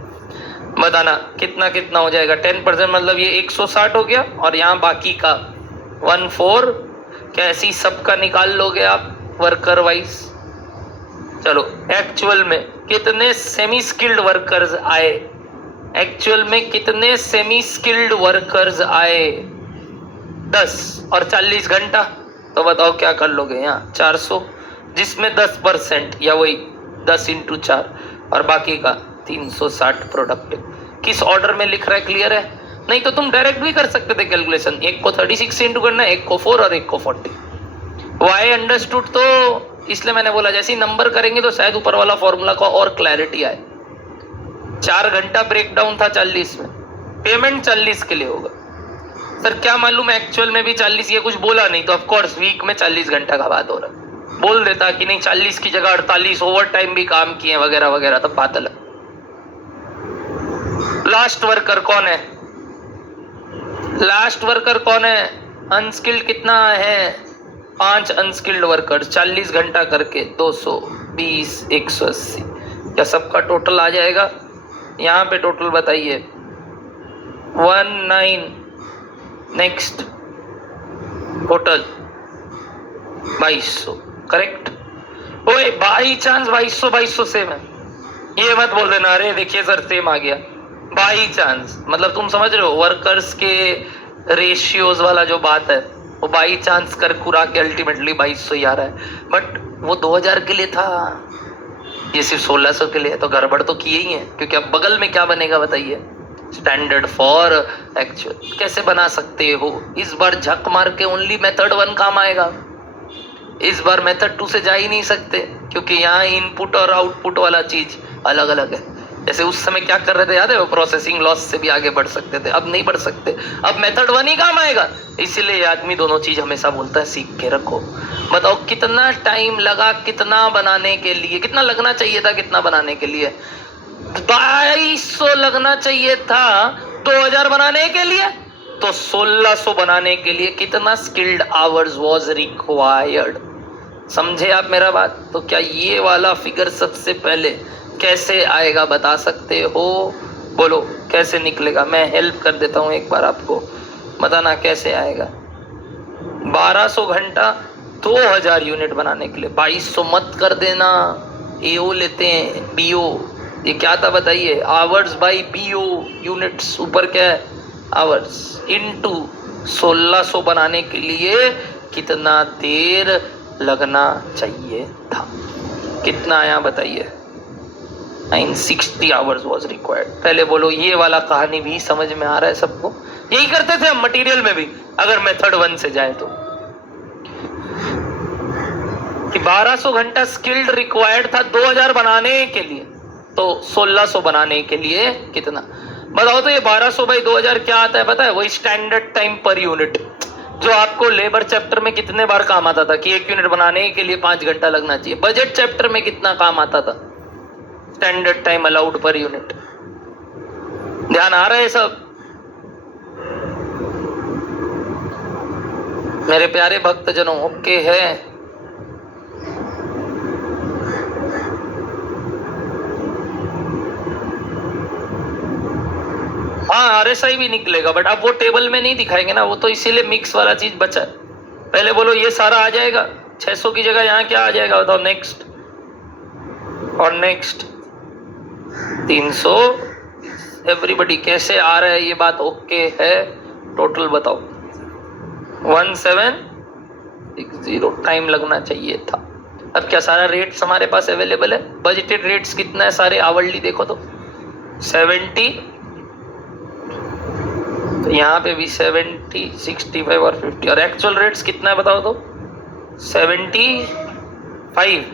बताना कितना कितना हो जाएगा? 10% मतलब ये 160 हो गया, और यहाँ बाकी का 14। कैसी सबका निकाल लोगे आप वर्कर वाइज? चलो एक्चुअल में कितने सेमी स्किल्ड वर्कर्स आए? एक्चुअल में कितने सेमी स्किल्ड वर्कर्स आए? 10 और 40 घंटा, तो बताओ क्या कर लोगे यहाँ 400, जिसमें 10% या वही 10 × 4 और बाकी का 360 प्रोडक्टिव। किस ऑर्डर में लिख रहा है क्लियर है? नहीं तो तुम डायरेक्ट भी कर सकते थे कैलकुलेशन, एक को 36 से इंटू करना है, एक को 4 और एक को 40। वाई अंडरस्टूड, तो इसलिए मैंने बोला जैसे ही नंबर करेंगे तो शायद ऊपर वाला फॉर्मूला का और क्लैरिटी आए। 4 घंटा ब्रेक डाउन था 40 में, पेमेंट 40 के लिए होगा। सर क्या मालूम एक्चुअल में भी 40, ये कुछ बोला नहीं तो ऑफ कोर्स वीक में 40 घंटा का बात हो रहा है। बोल देता कि नहीं 40 की जगह 48 ओवर टाइम भी काम किए वगैरह वगैरह, तब बात अलग। लास्ट वर्कर कौन है? लास्ट वर्कर कौन है? अनस्किल्ड कितना है? 5 अनस्किल्ड वर्कर 40 घंटा करके 220 180, क्या सबका टोटल आ जाएगा? यहाँ पे टोटल बताइए 19, नेक्स्ट टोटल 2200, करेक्ट। ओए बाई चांस 2200 सेम है, ये मत बोल देना अरे देखिए सर सेम आ गया। बाई चांस मतलब तुम समझ रहे हो वर्कर्स के रेशियोज वाला जो बात है, वो बाई चांस कर कुरा के अल्टीमेटली 2200 ही आ रहा है, बट वो 2000 के लिए था, ये सिर्फ 1600 के लिए है, तो गड़बड़ तो किए ही है। क्योंकि अब बगल में क्या बनेगा बताइए? Standard for actual. कैसे बना सकते हो? इस बार झक मार के ओनली मेथड 1 काम आएगा, इस बार मेथड 2 से जा ही नहीं सकते, क्योंकि यहाँ इनपुट और आउटपुट वाला चीज अलग अलग है। जैसे उस समय क्या कर रहे थे याद है? वो प्रोसेसिंग लॉस से भी आगे बढ़ सकते थे, अब नहीं बढ़ सकते, अब मेथड 1 ही काम आएगा। इसीलिए आदमी दोनों चीज हमेशा बोलता है सीख के रखो। बताओ कितना टाइम लगा, कितना बनाने के लिए, कितना लगना चाहिए था, कितना बनाने के लिए? 2200 लगना चाहिए था 2000 बनाने के लिए, तो 1600 बनाने के लिए कितना स्किल्ड आवर्स वाज रिक्वायर्ड? समझे आप मेरा बात? तो क्या ये वाला फिगर सबसे पहले कैसे आएगा बता सकते हो? बोलो कैसे निकलेगा? मैं हेल्प कर देता हूं एक बार आपको, बताना कैसे आएगा। 1200 घंटा 2000 यूनिट बनाने के लिए 2200 मत कर देना, एओ लेते हैं बीओ। ये क्या था बताइए? आवर्स बाई बीओ, यूनिट्स ऊपर क्या है? आवर्स, इनटू 1600 बनाने के लिए कितना देर लगना चाहिए था? कितना आया बताइए? 960 आवर्स वाज रिक्वायर्ड। पहले बोलो ये वाला कहानी भी समझ में आ रहा है सबको? यही करते थे हम मटेरियल में भी, अगर मेथड 1 से जाए तो। कि 1200 घंटा स्किल्ड रिक्वायर्ड था 2000 बनाने के लिए, तो 1600 बनाने के लिए कितना? बताओ तो ये 1200 बाई 2000 क्या आता है पता है? वही स्टैंडर्ड टाइम पर यूनिट जो आपको लेबर चैप्टर में कितने बार काम आता था कि 1 यूनिट बनाने के लिए 5 घंटा लगना चाहिए। बजट चैप्टर में कितना काम आता था? Standard time allowed per unit. ध्यान आ रहा है सब मेरे प्यारे भक्तजनों? ओके है? हाँ आरएसआई भी निकलेगा, बट अब वो टेबल में नहीं दिखाएंगे ना, वो तो इसीलिए मिक्स वाला चीज बचा है। पहले बोलो ये सारा आ जाएगा 600 की जगह, यहाँ क्या आ जाएगा बताओ? नेक्स्ट और नेक्स्ट 300। एवरीबडी कैसे आ रहा है ये बात? ओके है? टोटल बताओ 1760 टाइम लगना चाहिए था। अब क्या सारा रेट्स हमारे पास अवेलेबल है? बजटेड रेट्स कितना है सारे आवरली देखो तो 70, तो यहाँ पे भी 70, 65 और 50, और एक्चुअल रेट्स कितना है बताओ तो? 75,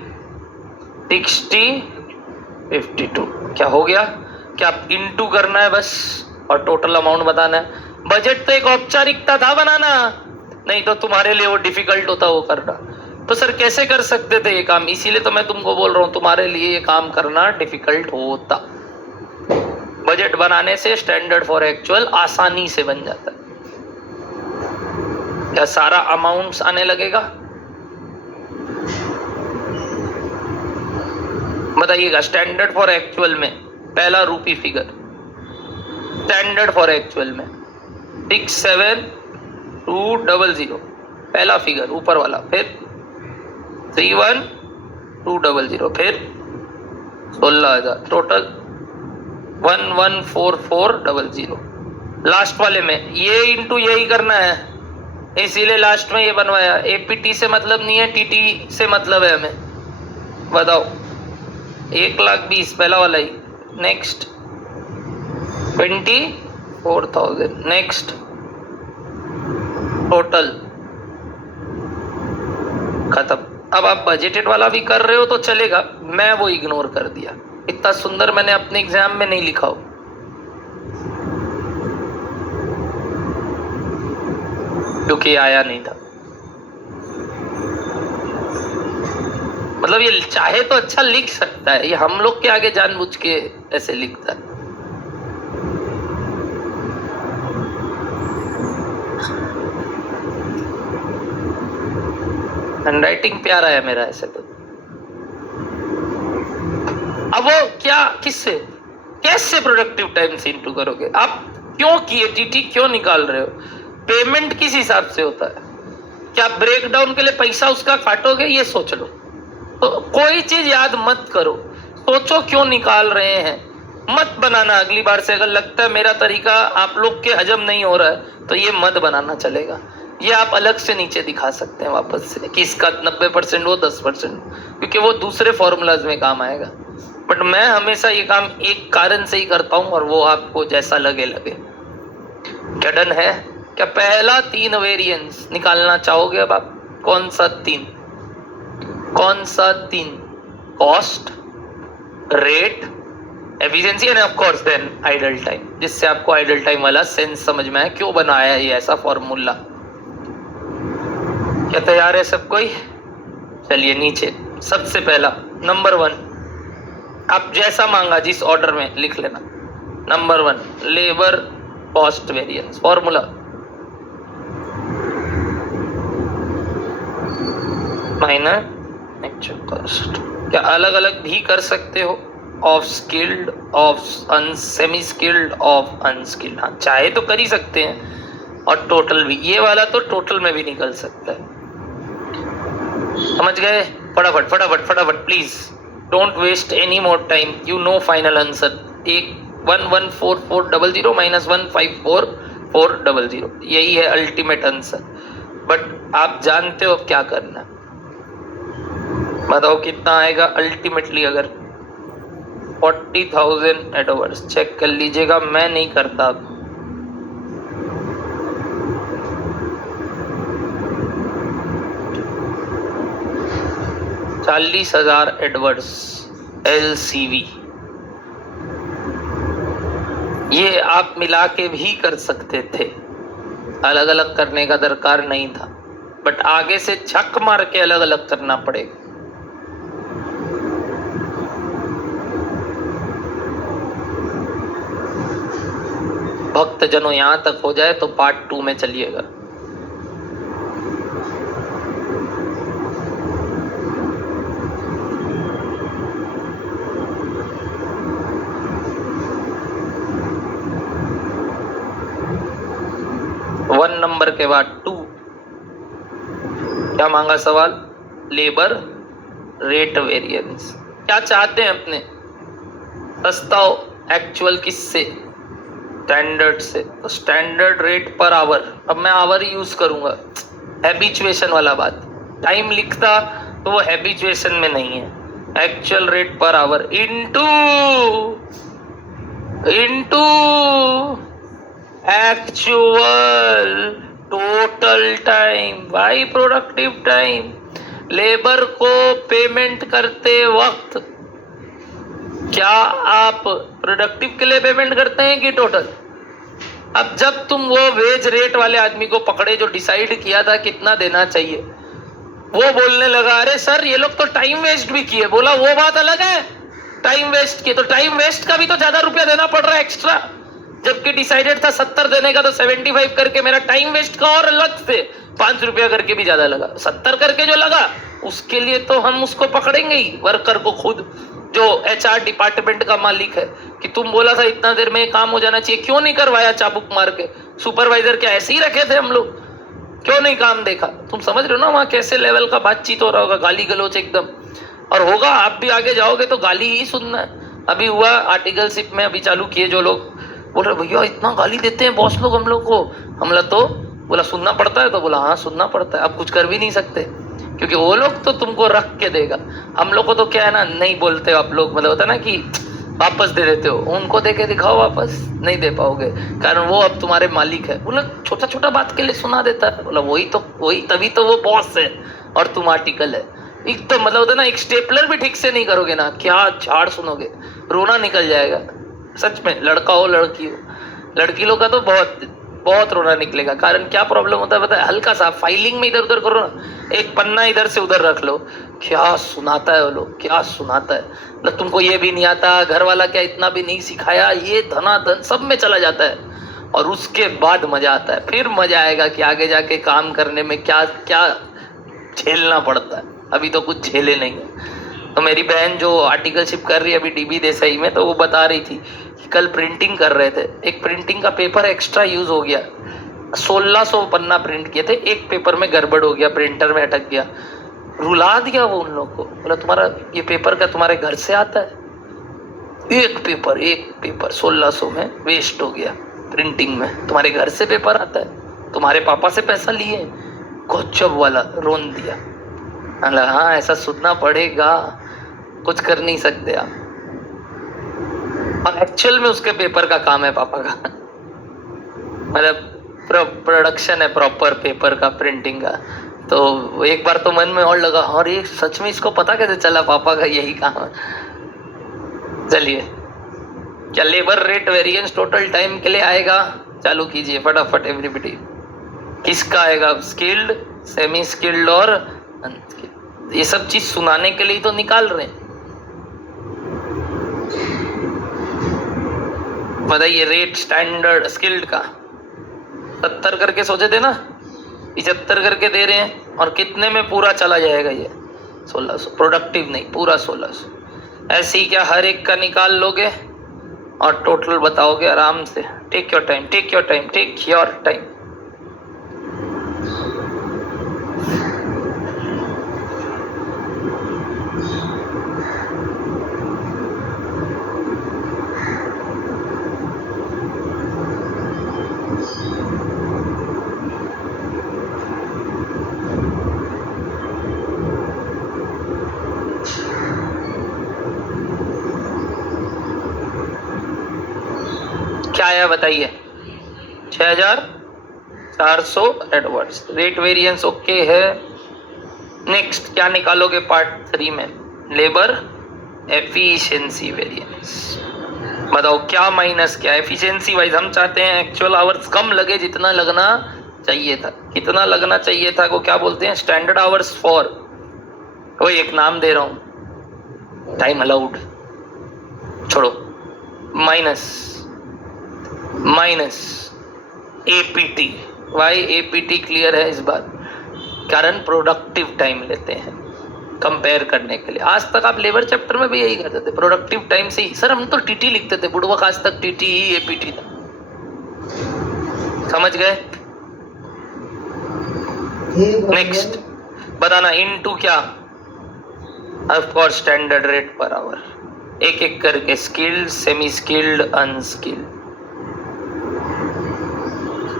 60, 52। क्या हो गया? क्या इनटू करना है बस और टोटल अमाउंट बताना है। बजट तो एक औपचारिकता था बनाना, नहीं तो तुम्हारे लिए वो डिफिकल्ट होता वो करना। तो सर कैसे कर सकते थे ये काम? इसीलिए तो मैं तुमको बोल रहा हूँ तुम्हारे लिए ये काम करना डिफिकल्ट होता। बजट बनाने से स्टैंडर्ड फॉर एक्चुअल आसानी से बन जाता है। क्या सारा अमाउंट्स आने लगेगा? बताइएगा। स्टैंडर्ड फॉर एक्चुअल में पहला रूपी फिगर, स्टैंडर्ड फॉर एक्चुअल में 67200 पहला फिगर ऊपर वाला, फिर 31200, फिर 16000, टोटल 114400। लास्ट वाले में ये इंटू यही करना है, इसीलिए लास्ट में ये बनवाया। एपीटी से मतलब नहीं है, टीटी से मतलब है हमें। बताओ 1,20,000 पहला वाला ही। नेक्स्ट 24,000। नेक्स्ट टोटल खत्म। अब आप बजटेड वाला भी कर रहे हो तो चलेगा, मैं वो इग्नोर कर दिया। इतना सुंदर मैंने अपने एग्जाम में नहीं लिखा हो, क्योंकि आया नहीं था। मतलब ये चाहे तो अच्छा लिख सकता है, ये हम लोग के आगे जानबूझ के ऐसे लिखता है। हैंडराइटिंग प्यारा है मेरा ऐसे तो। अब वो क्या, किससे, कैसे प्रोडक्टिव टाइम से इंटू करोगे आप? क्यों किए टीटी, क्यों निकाल रहे हो? पेमेंट किस हिसाब से होता है? क्या ब्रेकडाउन के लिए पैसा उसका काटोगे? ये सोच लो। तो कोई चीज याद मत करो, सोचो क्यों निकाल रहे हैं, मत बनाना। अगली बार से अगर लगता है मेरा तरीका आप लोग के हजम नहीं हो रहा है तो ये मत बनाना, चलेगा। ये आप अलग से नीचे दिखा सकते हैं वापस से कि इसका 90% वो 10%, क्योंकि वो दूसरे फॉर्मूलाज में काम आएगा। बट मैं हमेशा ये काम एक कारण से ही करता हूं, और वो आपको जैसा लगे लगे। क्या डन है? क्या पहला 3 वेरिएंस निकालना चाहोगे? अब आप कौन सा 3? कौन सा 3? Cost, rate, efficiency and of course then idle time, जिससे आपको आइडल टाइम वाला सेंस समझ में आया क्यों बनाया है ये ऐसा फॉर्मूला। क्या तैयार है सब कोई? चलिए नीचे सबसे पहला नंबर 1, आप जैसा मांगा जिस ऑर्डर में लिख लेना। Number 1 labour cost variance formula. Minus actual cost. क्या अलग अलग भी कर सकते हो? Of skilled, of semi skilled, of unskilled. हाँ चाहे तो कर ही सकते हैं। और टोटल भी, ये वाला तो टोटल में भी निकल सकता है। समझ गए? फटाफट फटाफट फटाफट please, don't waste any more time. You know final answer. 114400 minus 154400, यही है अल्टीमेट आंसर। बट आप जानते हो अब क्या करना है। बताओ कितना आएगा अल्टीमेटली? अगर 40,000 एडवर्ड्स चेक कर लीजिएगा, मैं नहीं करता अब। $40,000 एडवर्ड्स LCV। ये आप मिला के भी कर सकते थे, अलग अलग करने का दरकार नहीं था। बट आगे से झक मार के अलग अलग करना पड़ेगा। भक्त जनों यहां तक हो जाए तो पार्ट 2 में चलिएगा। वन नंबर के बाद 2 क्या मांगा सवाल? Labour rate variance. क्या चाहते हैं अपने? सस्ता हो एक्चुअल किससे? स्टैंडर्ड से। तो स्टैंडर्ड रेट पर आवर, अब मैं आवर यूज करूंगा, हैबिचुएशन वाला बात। टाइम लिखता तो वो हैबिचुएशन में नहीं है। Actual rate per hour into actual total time by productive time. Labour को पेमेंट करते वक्त क्या आप प्रोडक्टिव के लिए पेमेंट करते हैं कि टोटल? अब जब तुम वो वेज रेट वाले आदमी को पकड़े जो डिसाइड किया था कितना देना चाहिए, वो बोलने लगा अरे सर ये लोग तो टाइम वेस्ट भी किए। बोला वो बात अलग है, टाइम वेस्ट किए तो टाइम वेस्ट का भी तो ज्यादा रुपया देना पड़ रहा है एक्स्ट्रा। जबकि डिसाइडेड था 70 देने का, तो 75 करके मेरा टाइम वेस्ट का और अलग से 5 रुपया करके भी ज्यादा लगा। 70 करके जो लगा उसके लिए तो हम उसको पकड़ेंगे ही, वर्कर को खुद, जो HR डिपार्टमेंट का मालिक है, कि तुम बोला था इतना देर में काम हो जाना चाहिए, क्यों नहीं करवाया चाबुक मार के? सुपरवाइजर क्या ऐसे ही रखे थे हम लोग? क्यों नहीं काम देखा? तुम समझ रहे हो ना वहां कैसे लेवल का बातचीत हो रहा होगा, गाली गलौज एकदम। और होगा, आप भी आगे जाओगे तो गाली ही सुनना है। अभी हुआ आर्टिकलशिप में, अभी चालू किए जो लोग, बोल रहे भैया इतना गाली देते हैं बॉस लोग हम लोग को। हमला तो बोला सुनना पड़ता है, तो बोला हाँ सुनना पड़ता है, आप कुछ कर भी नहीं सकते क्योंकि वो लोग तो तुमको रख के देगा। हम लोग को तो क्या है ना, नहीं बोलते हो आप लोग, मतलब होता है ना कि वापस दे देते हो, उनको दे के दिखाओ वापस नहीं दे पाओगे, कारण वो अब तुम्हारे मालिक है। बोला छोटा छोटा बात के लिए सुना देता है, बोला वही तभी तो वो बॉस है और तुम आर्टिकल है। एक तो मतलब होता है ना, एक स्टेपलर भी ठीक से नहीं करोगे ना, क्या झाड़ सुनोगे, रोना निकल जाएगा सच में। लड़का हो लड़की हो, लड़की लोग का तो बहुत रोना निकलेगा। कारण क्या प्रॉब्लम होता है पता है, हल्का सा फाइलिंग में इधर उधर करो ना, एक पन्ना इधर से उधर रख लो, क्या सुनाता है वो लोग, क्या सुनाता है। मतलब तुमको ये भी नहीं आता, घर वाला क्या इतना भी नहीं सिखाया, ये धनाधन सब में चला जाता है और उसके बाद मजा आता है। फिर मजा आएगा कि आगे जाके काम करने में क्या क्या झेलना पड़ता है, अभी तो कुछ झेले नहीं है। तो मेरी बहन जो आर्टिकलशिप कर रही है अभी डीबी देसाई में, तो वो बता रही थी कि कल प्रिंटिंग कर रहे थे, एक प्रिंटिंग का पेपर एक्स्ट्रा यूज हो गया, 1600 पन्ना प्रिंट किए थे, एक पेपर में गड़बड़ हो गया, प्रिंटर में अटक गया, रुला दिया वो उन लोग को। बोला तुम्हारा ये पेपर का तुम्हारे घर से आता है, एक पेपर 1600 में वेस्ट हो गया प्रिंटिंग में, तुम्हारे घर से पेपर आता है, तुम्हारे पापा से पैसा लिए, गजब वाला रोन दिया। हाँ ऐसा सुनना पड़ेगा, कुछ कर नहीं सकते आप। और एक्चुअल में उसके पेपर का काम है पापा का, मतलब प्रोडक्शन है प्रॉपर पेपर का, प्रिंटिंग का। तो एक बार तो मन में और लगा, अरे सच में इसको पता कैसे चला पापा का यही काम है। चलिए, क्या labour rate variance total time के लिए आएगा, चालू कीजिए फटाफट एवरीबॉडी। किसका आएगा, स्किल्ड, सेमी स्किल्ड और अनस्किल्ड, ये सब चीज सुनाने के लिए तो निकाल रहे हैं। बताइए रेट स्टैंडर्ड स्किल्ड का 70 करके सोचे थे ना, 75 करके दे रहे हैं, और कितने में पूरा चला जाएगा ये 1600, प्रोडक्टिव नहीं पूरा 1600। ऐसे ही क्या हर एक का निकाल लोगे और टोटल बताओगे आराम से। Take your time, take your time, take your time. क्या आया बताइए, 6400 एडवर्ड्स, रेट वेरिएंस ओके है। नेक्स्ट क्या निकालोगे पार्ट 3 में, लेबर एफिशिएंसी वेरिएंस। बताओ क्या माइनस क्या, एफिशिएंसी वाइज हम चाहते हैं एक्चुअल आवर्स कम लगे जितना लगना चाहिए था। कितना लगना चाहिए था को क्या बोलते हैं, स्टैंडर्ड आवर्स फॉर, कोई एक नाम दे रहा हूं, टाइम अलाउड, छोड़ो, minus APT. Why APT clear है इस बात, कारण प्रोडक्टिव टाइम लेते हैं कंपेयर करने के लिए। आज तक आप लेबर चैप्टर में भी यही करते थे, प्रोडक्टिव टाइम से ही। सर हम तो टीटी लिखते थे बुड़वक, आज तक टीटी ही एपीटी था। समझ गए? नेक्स्ट बताना, इनटू क्या, of course standard rate per hour, एक एक करके, skilled, semi skilled, unskilled.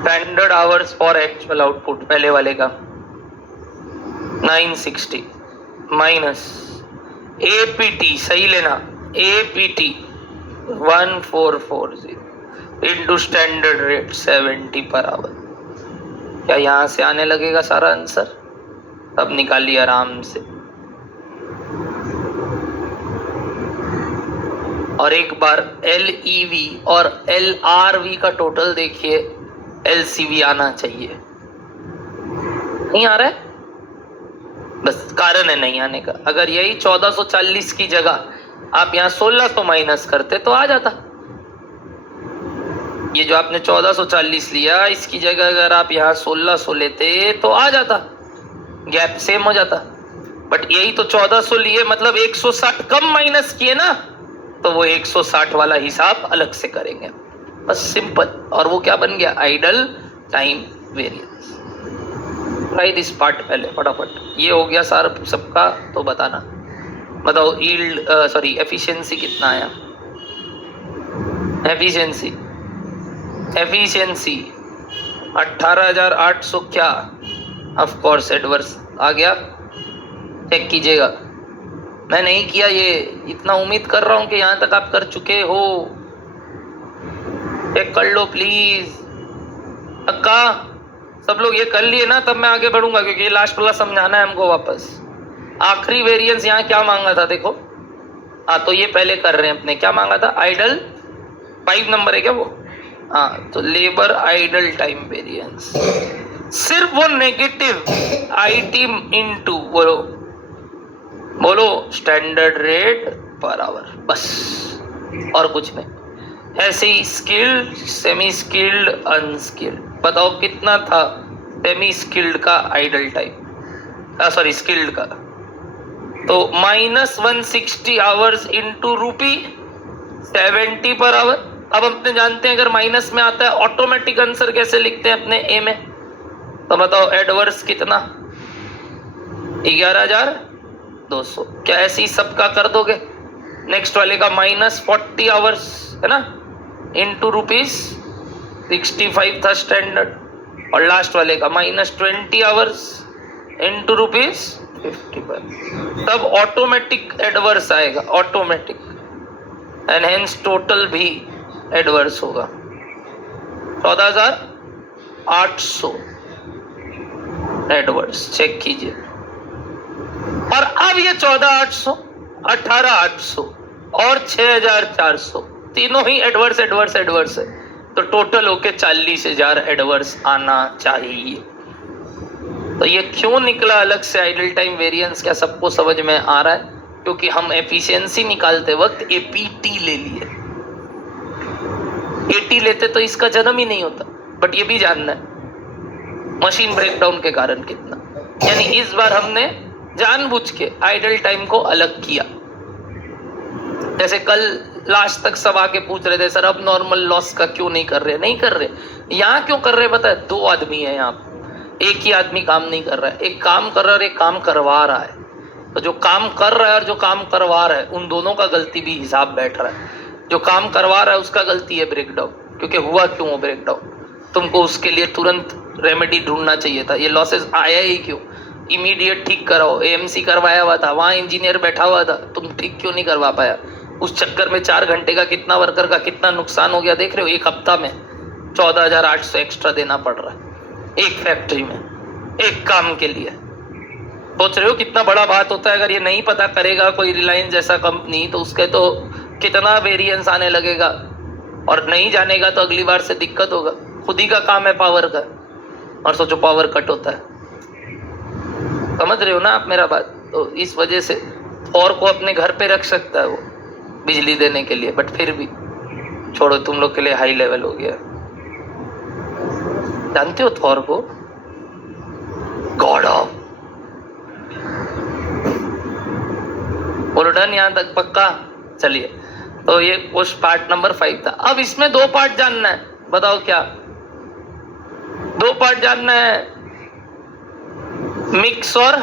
Standard hours for actual output पहले वाले का 960 माइनस एपीटी, सही लेना, APT 1440 into standard rate 70 per hour. क्या यहां से आने लगेगा सारा आंसर? अब निकालिए आराम से। और एक बार LEV और LRV का टोटल देखिए, LCV आना चाहिए, नहीं आ रहा है, बस कारण है नहीं आने का। अगर यही 1440 की जगह आप यहाँ 1600 माइनस करते तो आ जाता। ये जो आपने 1440 लिया, इसकी जगह अगर आप यहाँ 1600 लेते तो आ जाता, गैप सेम हो जाता। बट यही तो 1400 लिए, मतलब 160 कम माइनस किए ना, तो वो 160 वाला हिसाब अलग से करेंगे, बस सिंपल। और वो क्या बन गया, idol time variance. Try this part पहले फटाफट। ये हो गया सारा सबका, तो बताना। बताओ यील्ड सॉरी एफिशिएंसी कितना आया, एफिशिएंसी 18,800 क्या, ऑफ कोर्स एडवर्स आ गया, चेक कीजिएगा। मैं नहीं किया ये, इतना उम्मीद कर रहा हूं कि यहां तक आप कर चुके हो, चेक कर लो प्लीज। पक्का सब लोग ये कर लिए ना, तब मैं आगे बढ़ूंगा, क्योंकि ये लास्ट वाला समझाना है हमको वापस। आखिरी वेरिएंस यहाँ क्या मांगा था देखो, हाँ तो ये पहले कर रहे हैं अपने, क्या मांगा था, आइडल 5 नंबर है क्या वो, हाँ तो लेबर आइडल टाइम वेरिएंस, सिर्फ वो नेगेटिव आईटी इनटू बोलो स्टैंडर्ड रेट पर आवर, बस और कुछ नहीं। ऐसे ही स्किल्ड, सेमी स्किल्ड, अनस्किल्ड, बताओ कितना था सेमी स्किल्ड का आइडल टाइम, सॉरी स्किल्ड का, तो -160 आवर्स इंटू ₹70 पर आवर। अब अपने जानते हैं अगर माइनस में आता है ऑटोमेटिक आंसर कैसे लिखते हैं अपने ए में, तो बताओ एडवर्स कितना, 11,200। क्या ऐसे ही सबका कर दोगे, नेक्स्ट वाले का -40 आवर्स है ना, इंटू ₹65 था स्टैंडर्ड, और लास्ट वाले का -20 आवर्स इंटू ₹55, तब ऑटोमेटिक एडवर्स आएगा, ऑटोमेटिक, एंड हेंस टोटल भी एडवर्स होगा 14,800 एडवर्स, चेक कीजिए। और अब ये 14,800, 18,800 और 6,400 तीनों ही एडवर्स एडवर्स एडवर्स है, तो टोटल होके 40,000 एडवर्स आना चाहिए। तो ये क्यों निकला अलग से आइडल टाइम वेरिएंस, क्या सबको समझ में आ रहा है? क्योंकि हम एफिशिएंसी निकालते वक्त एपीटी ले लिए, एटी लेते तो इसका जन्म ही नहीं होता। बट ये भी जानना है मशीन ब्रेकडाउन के कारण कितना, यानी इस बार हमने जानबूझ के आइडल टाइम को अलग किया। जैसे कल लास्ट तक सब आके पूछ रहे थे सर अब नॉर्मल लॉस का क्यों नहीं कर रहे, नहीं कर रहे। यहाँ क्यों कर रहे पता है, 2 आदमी है यहाँ, एक ही आदमी काम नहीं कर रहा है, एक काम कर रहा है और एक काम करवा रहा है। तो जो काम कर रहा है और जो काम करवा रहा है उन दोनों का गलती भी हिसाब बैठ रहा है। जो काम करवा रहा है उसका गलती है ब्रेकडाउन, क्योंकि हुआ क्यों वो ब्रेकडाउन, तुमको उसके लिए तुरंत रेमेडी ढूंढना चाहिए था। ये लॉसेस आया ही क्यों, इमीडिएट ठीक कराओ। एएमसी करवाया हुआ था, वहाँ इंजीनियर बैठा हुआ था, तुम ठीक क्यों नहीं करवा पाया। उस चक्कर में 4 घंटे का कितना वर्कर का कितना नुकसान हो गया देख रहे हो। एक हफ्ता में 14,800 एक्स्ट्रा देना पड़ रहा है एक फैक्ट्री में, एक काम के लिए। सोच रहे हो कितना बड़ा बात होता है। अगर ये नहीं पता करेगा कोई रिलायंस जैसा कंपनी, तो उसके तो कितना वेरिएंस आने लगेगा, और नहीं जानेगा तो अगली बार से दिक्कत होगा। खुद ही का काम है पावर का, और सोचो पावर कट होता है। समझ रहे हो ना आप मेरा बात। तो इस वजह से थॉर को अपने घर पे रख सकता है वो बिजली देने के लिए, बट फिर भी छोड़ो, तुम लोग के लिए हाई लेवल हो गया। जानते हो थॉर को, गॉड ऑफ। बोलो डन यहाँ तक पक्का। चलिए, तो ये उस पार्ट नंबर 5 था। अब इसमें 2 पार्ट जानना है, बताओ क्या 2 पार्ट जानना है, मिक्स और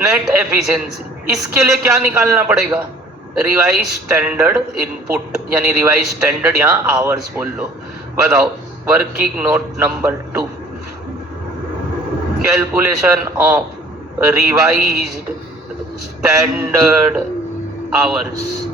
नेट एफिशिएंसी। इसके लिए क्या निकालना पड़ेगा, रिवाइज स्टैंडर्ड इनपुट, यानी रिवाइज स्टैंडर्ड यहाँ आवर्स बोल लो। बताओ working note number 2, calculation of revised standard hours.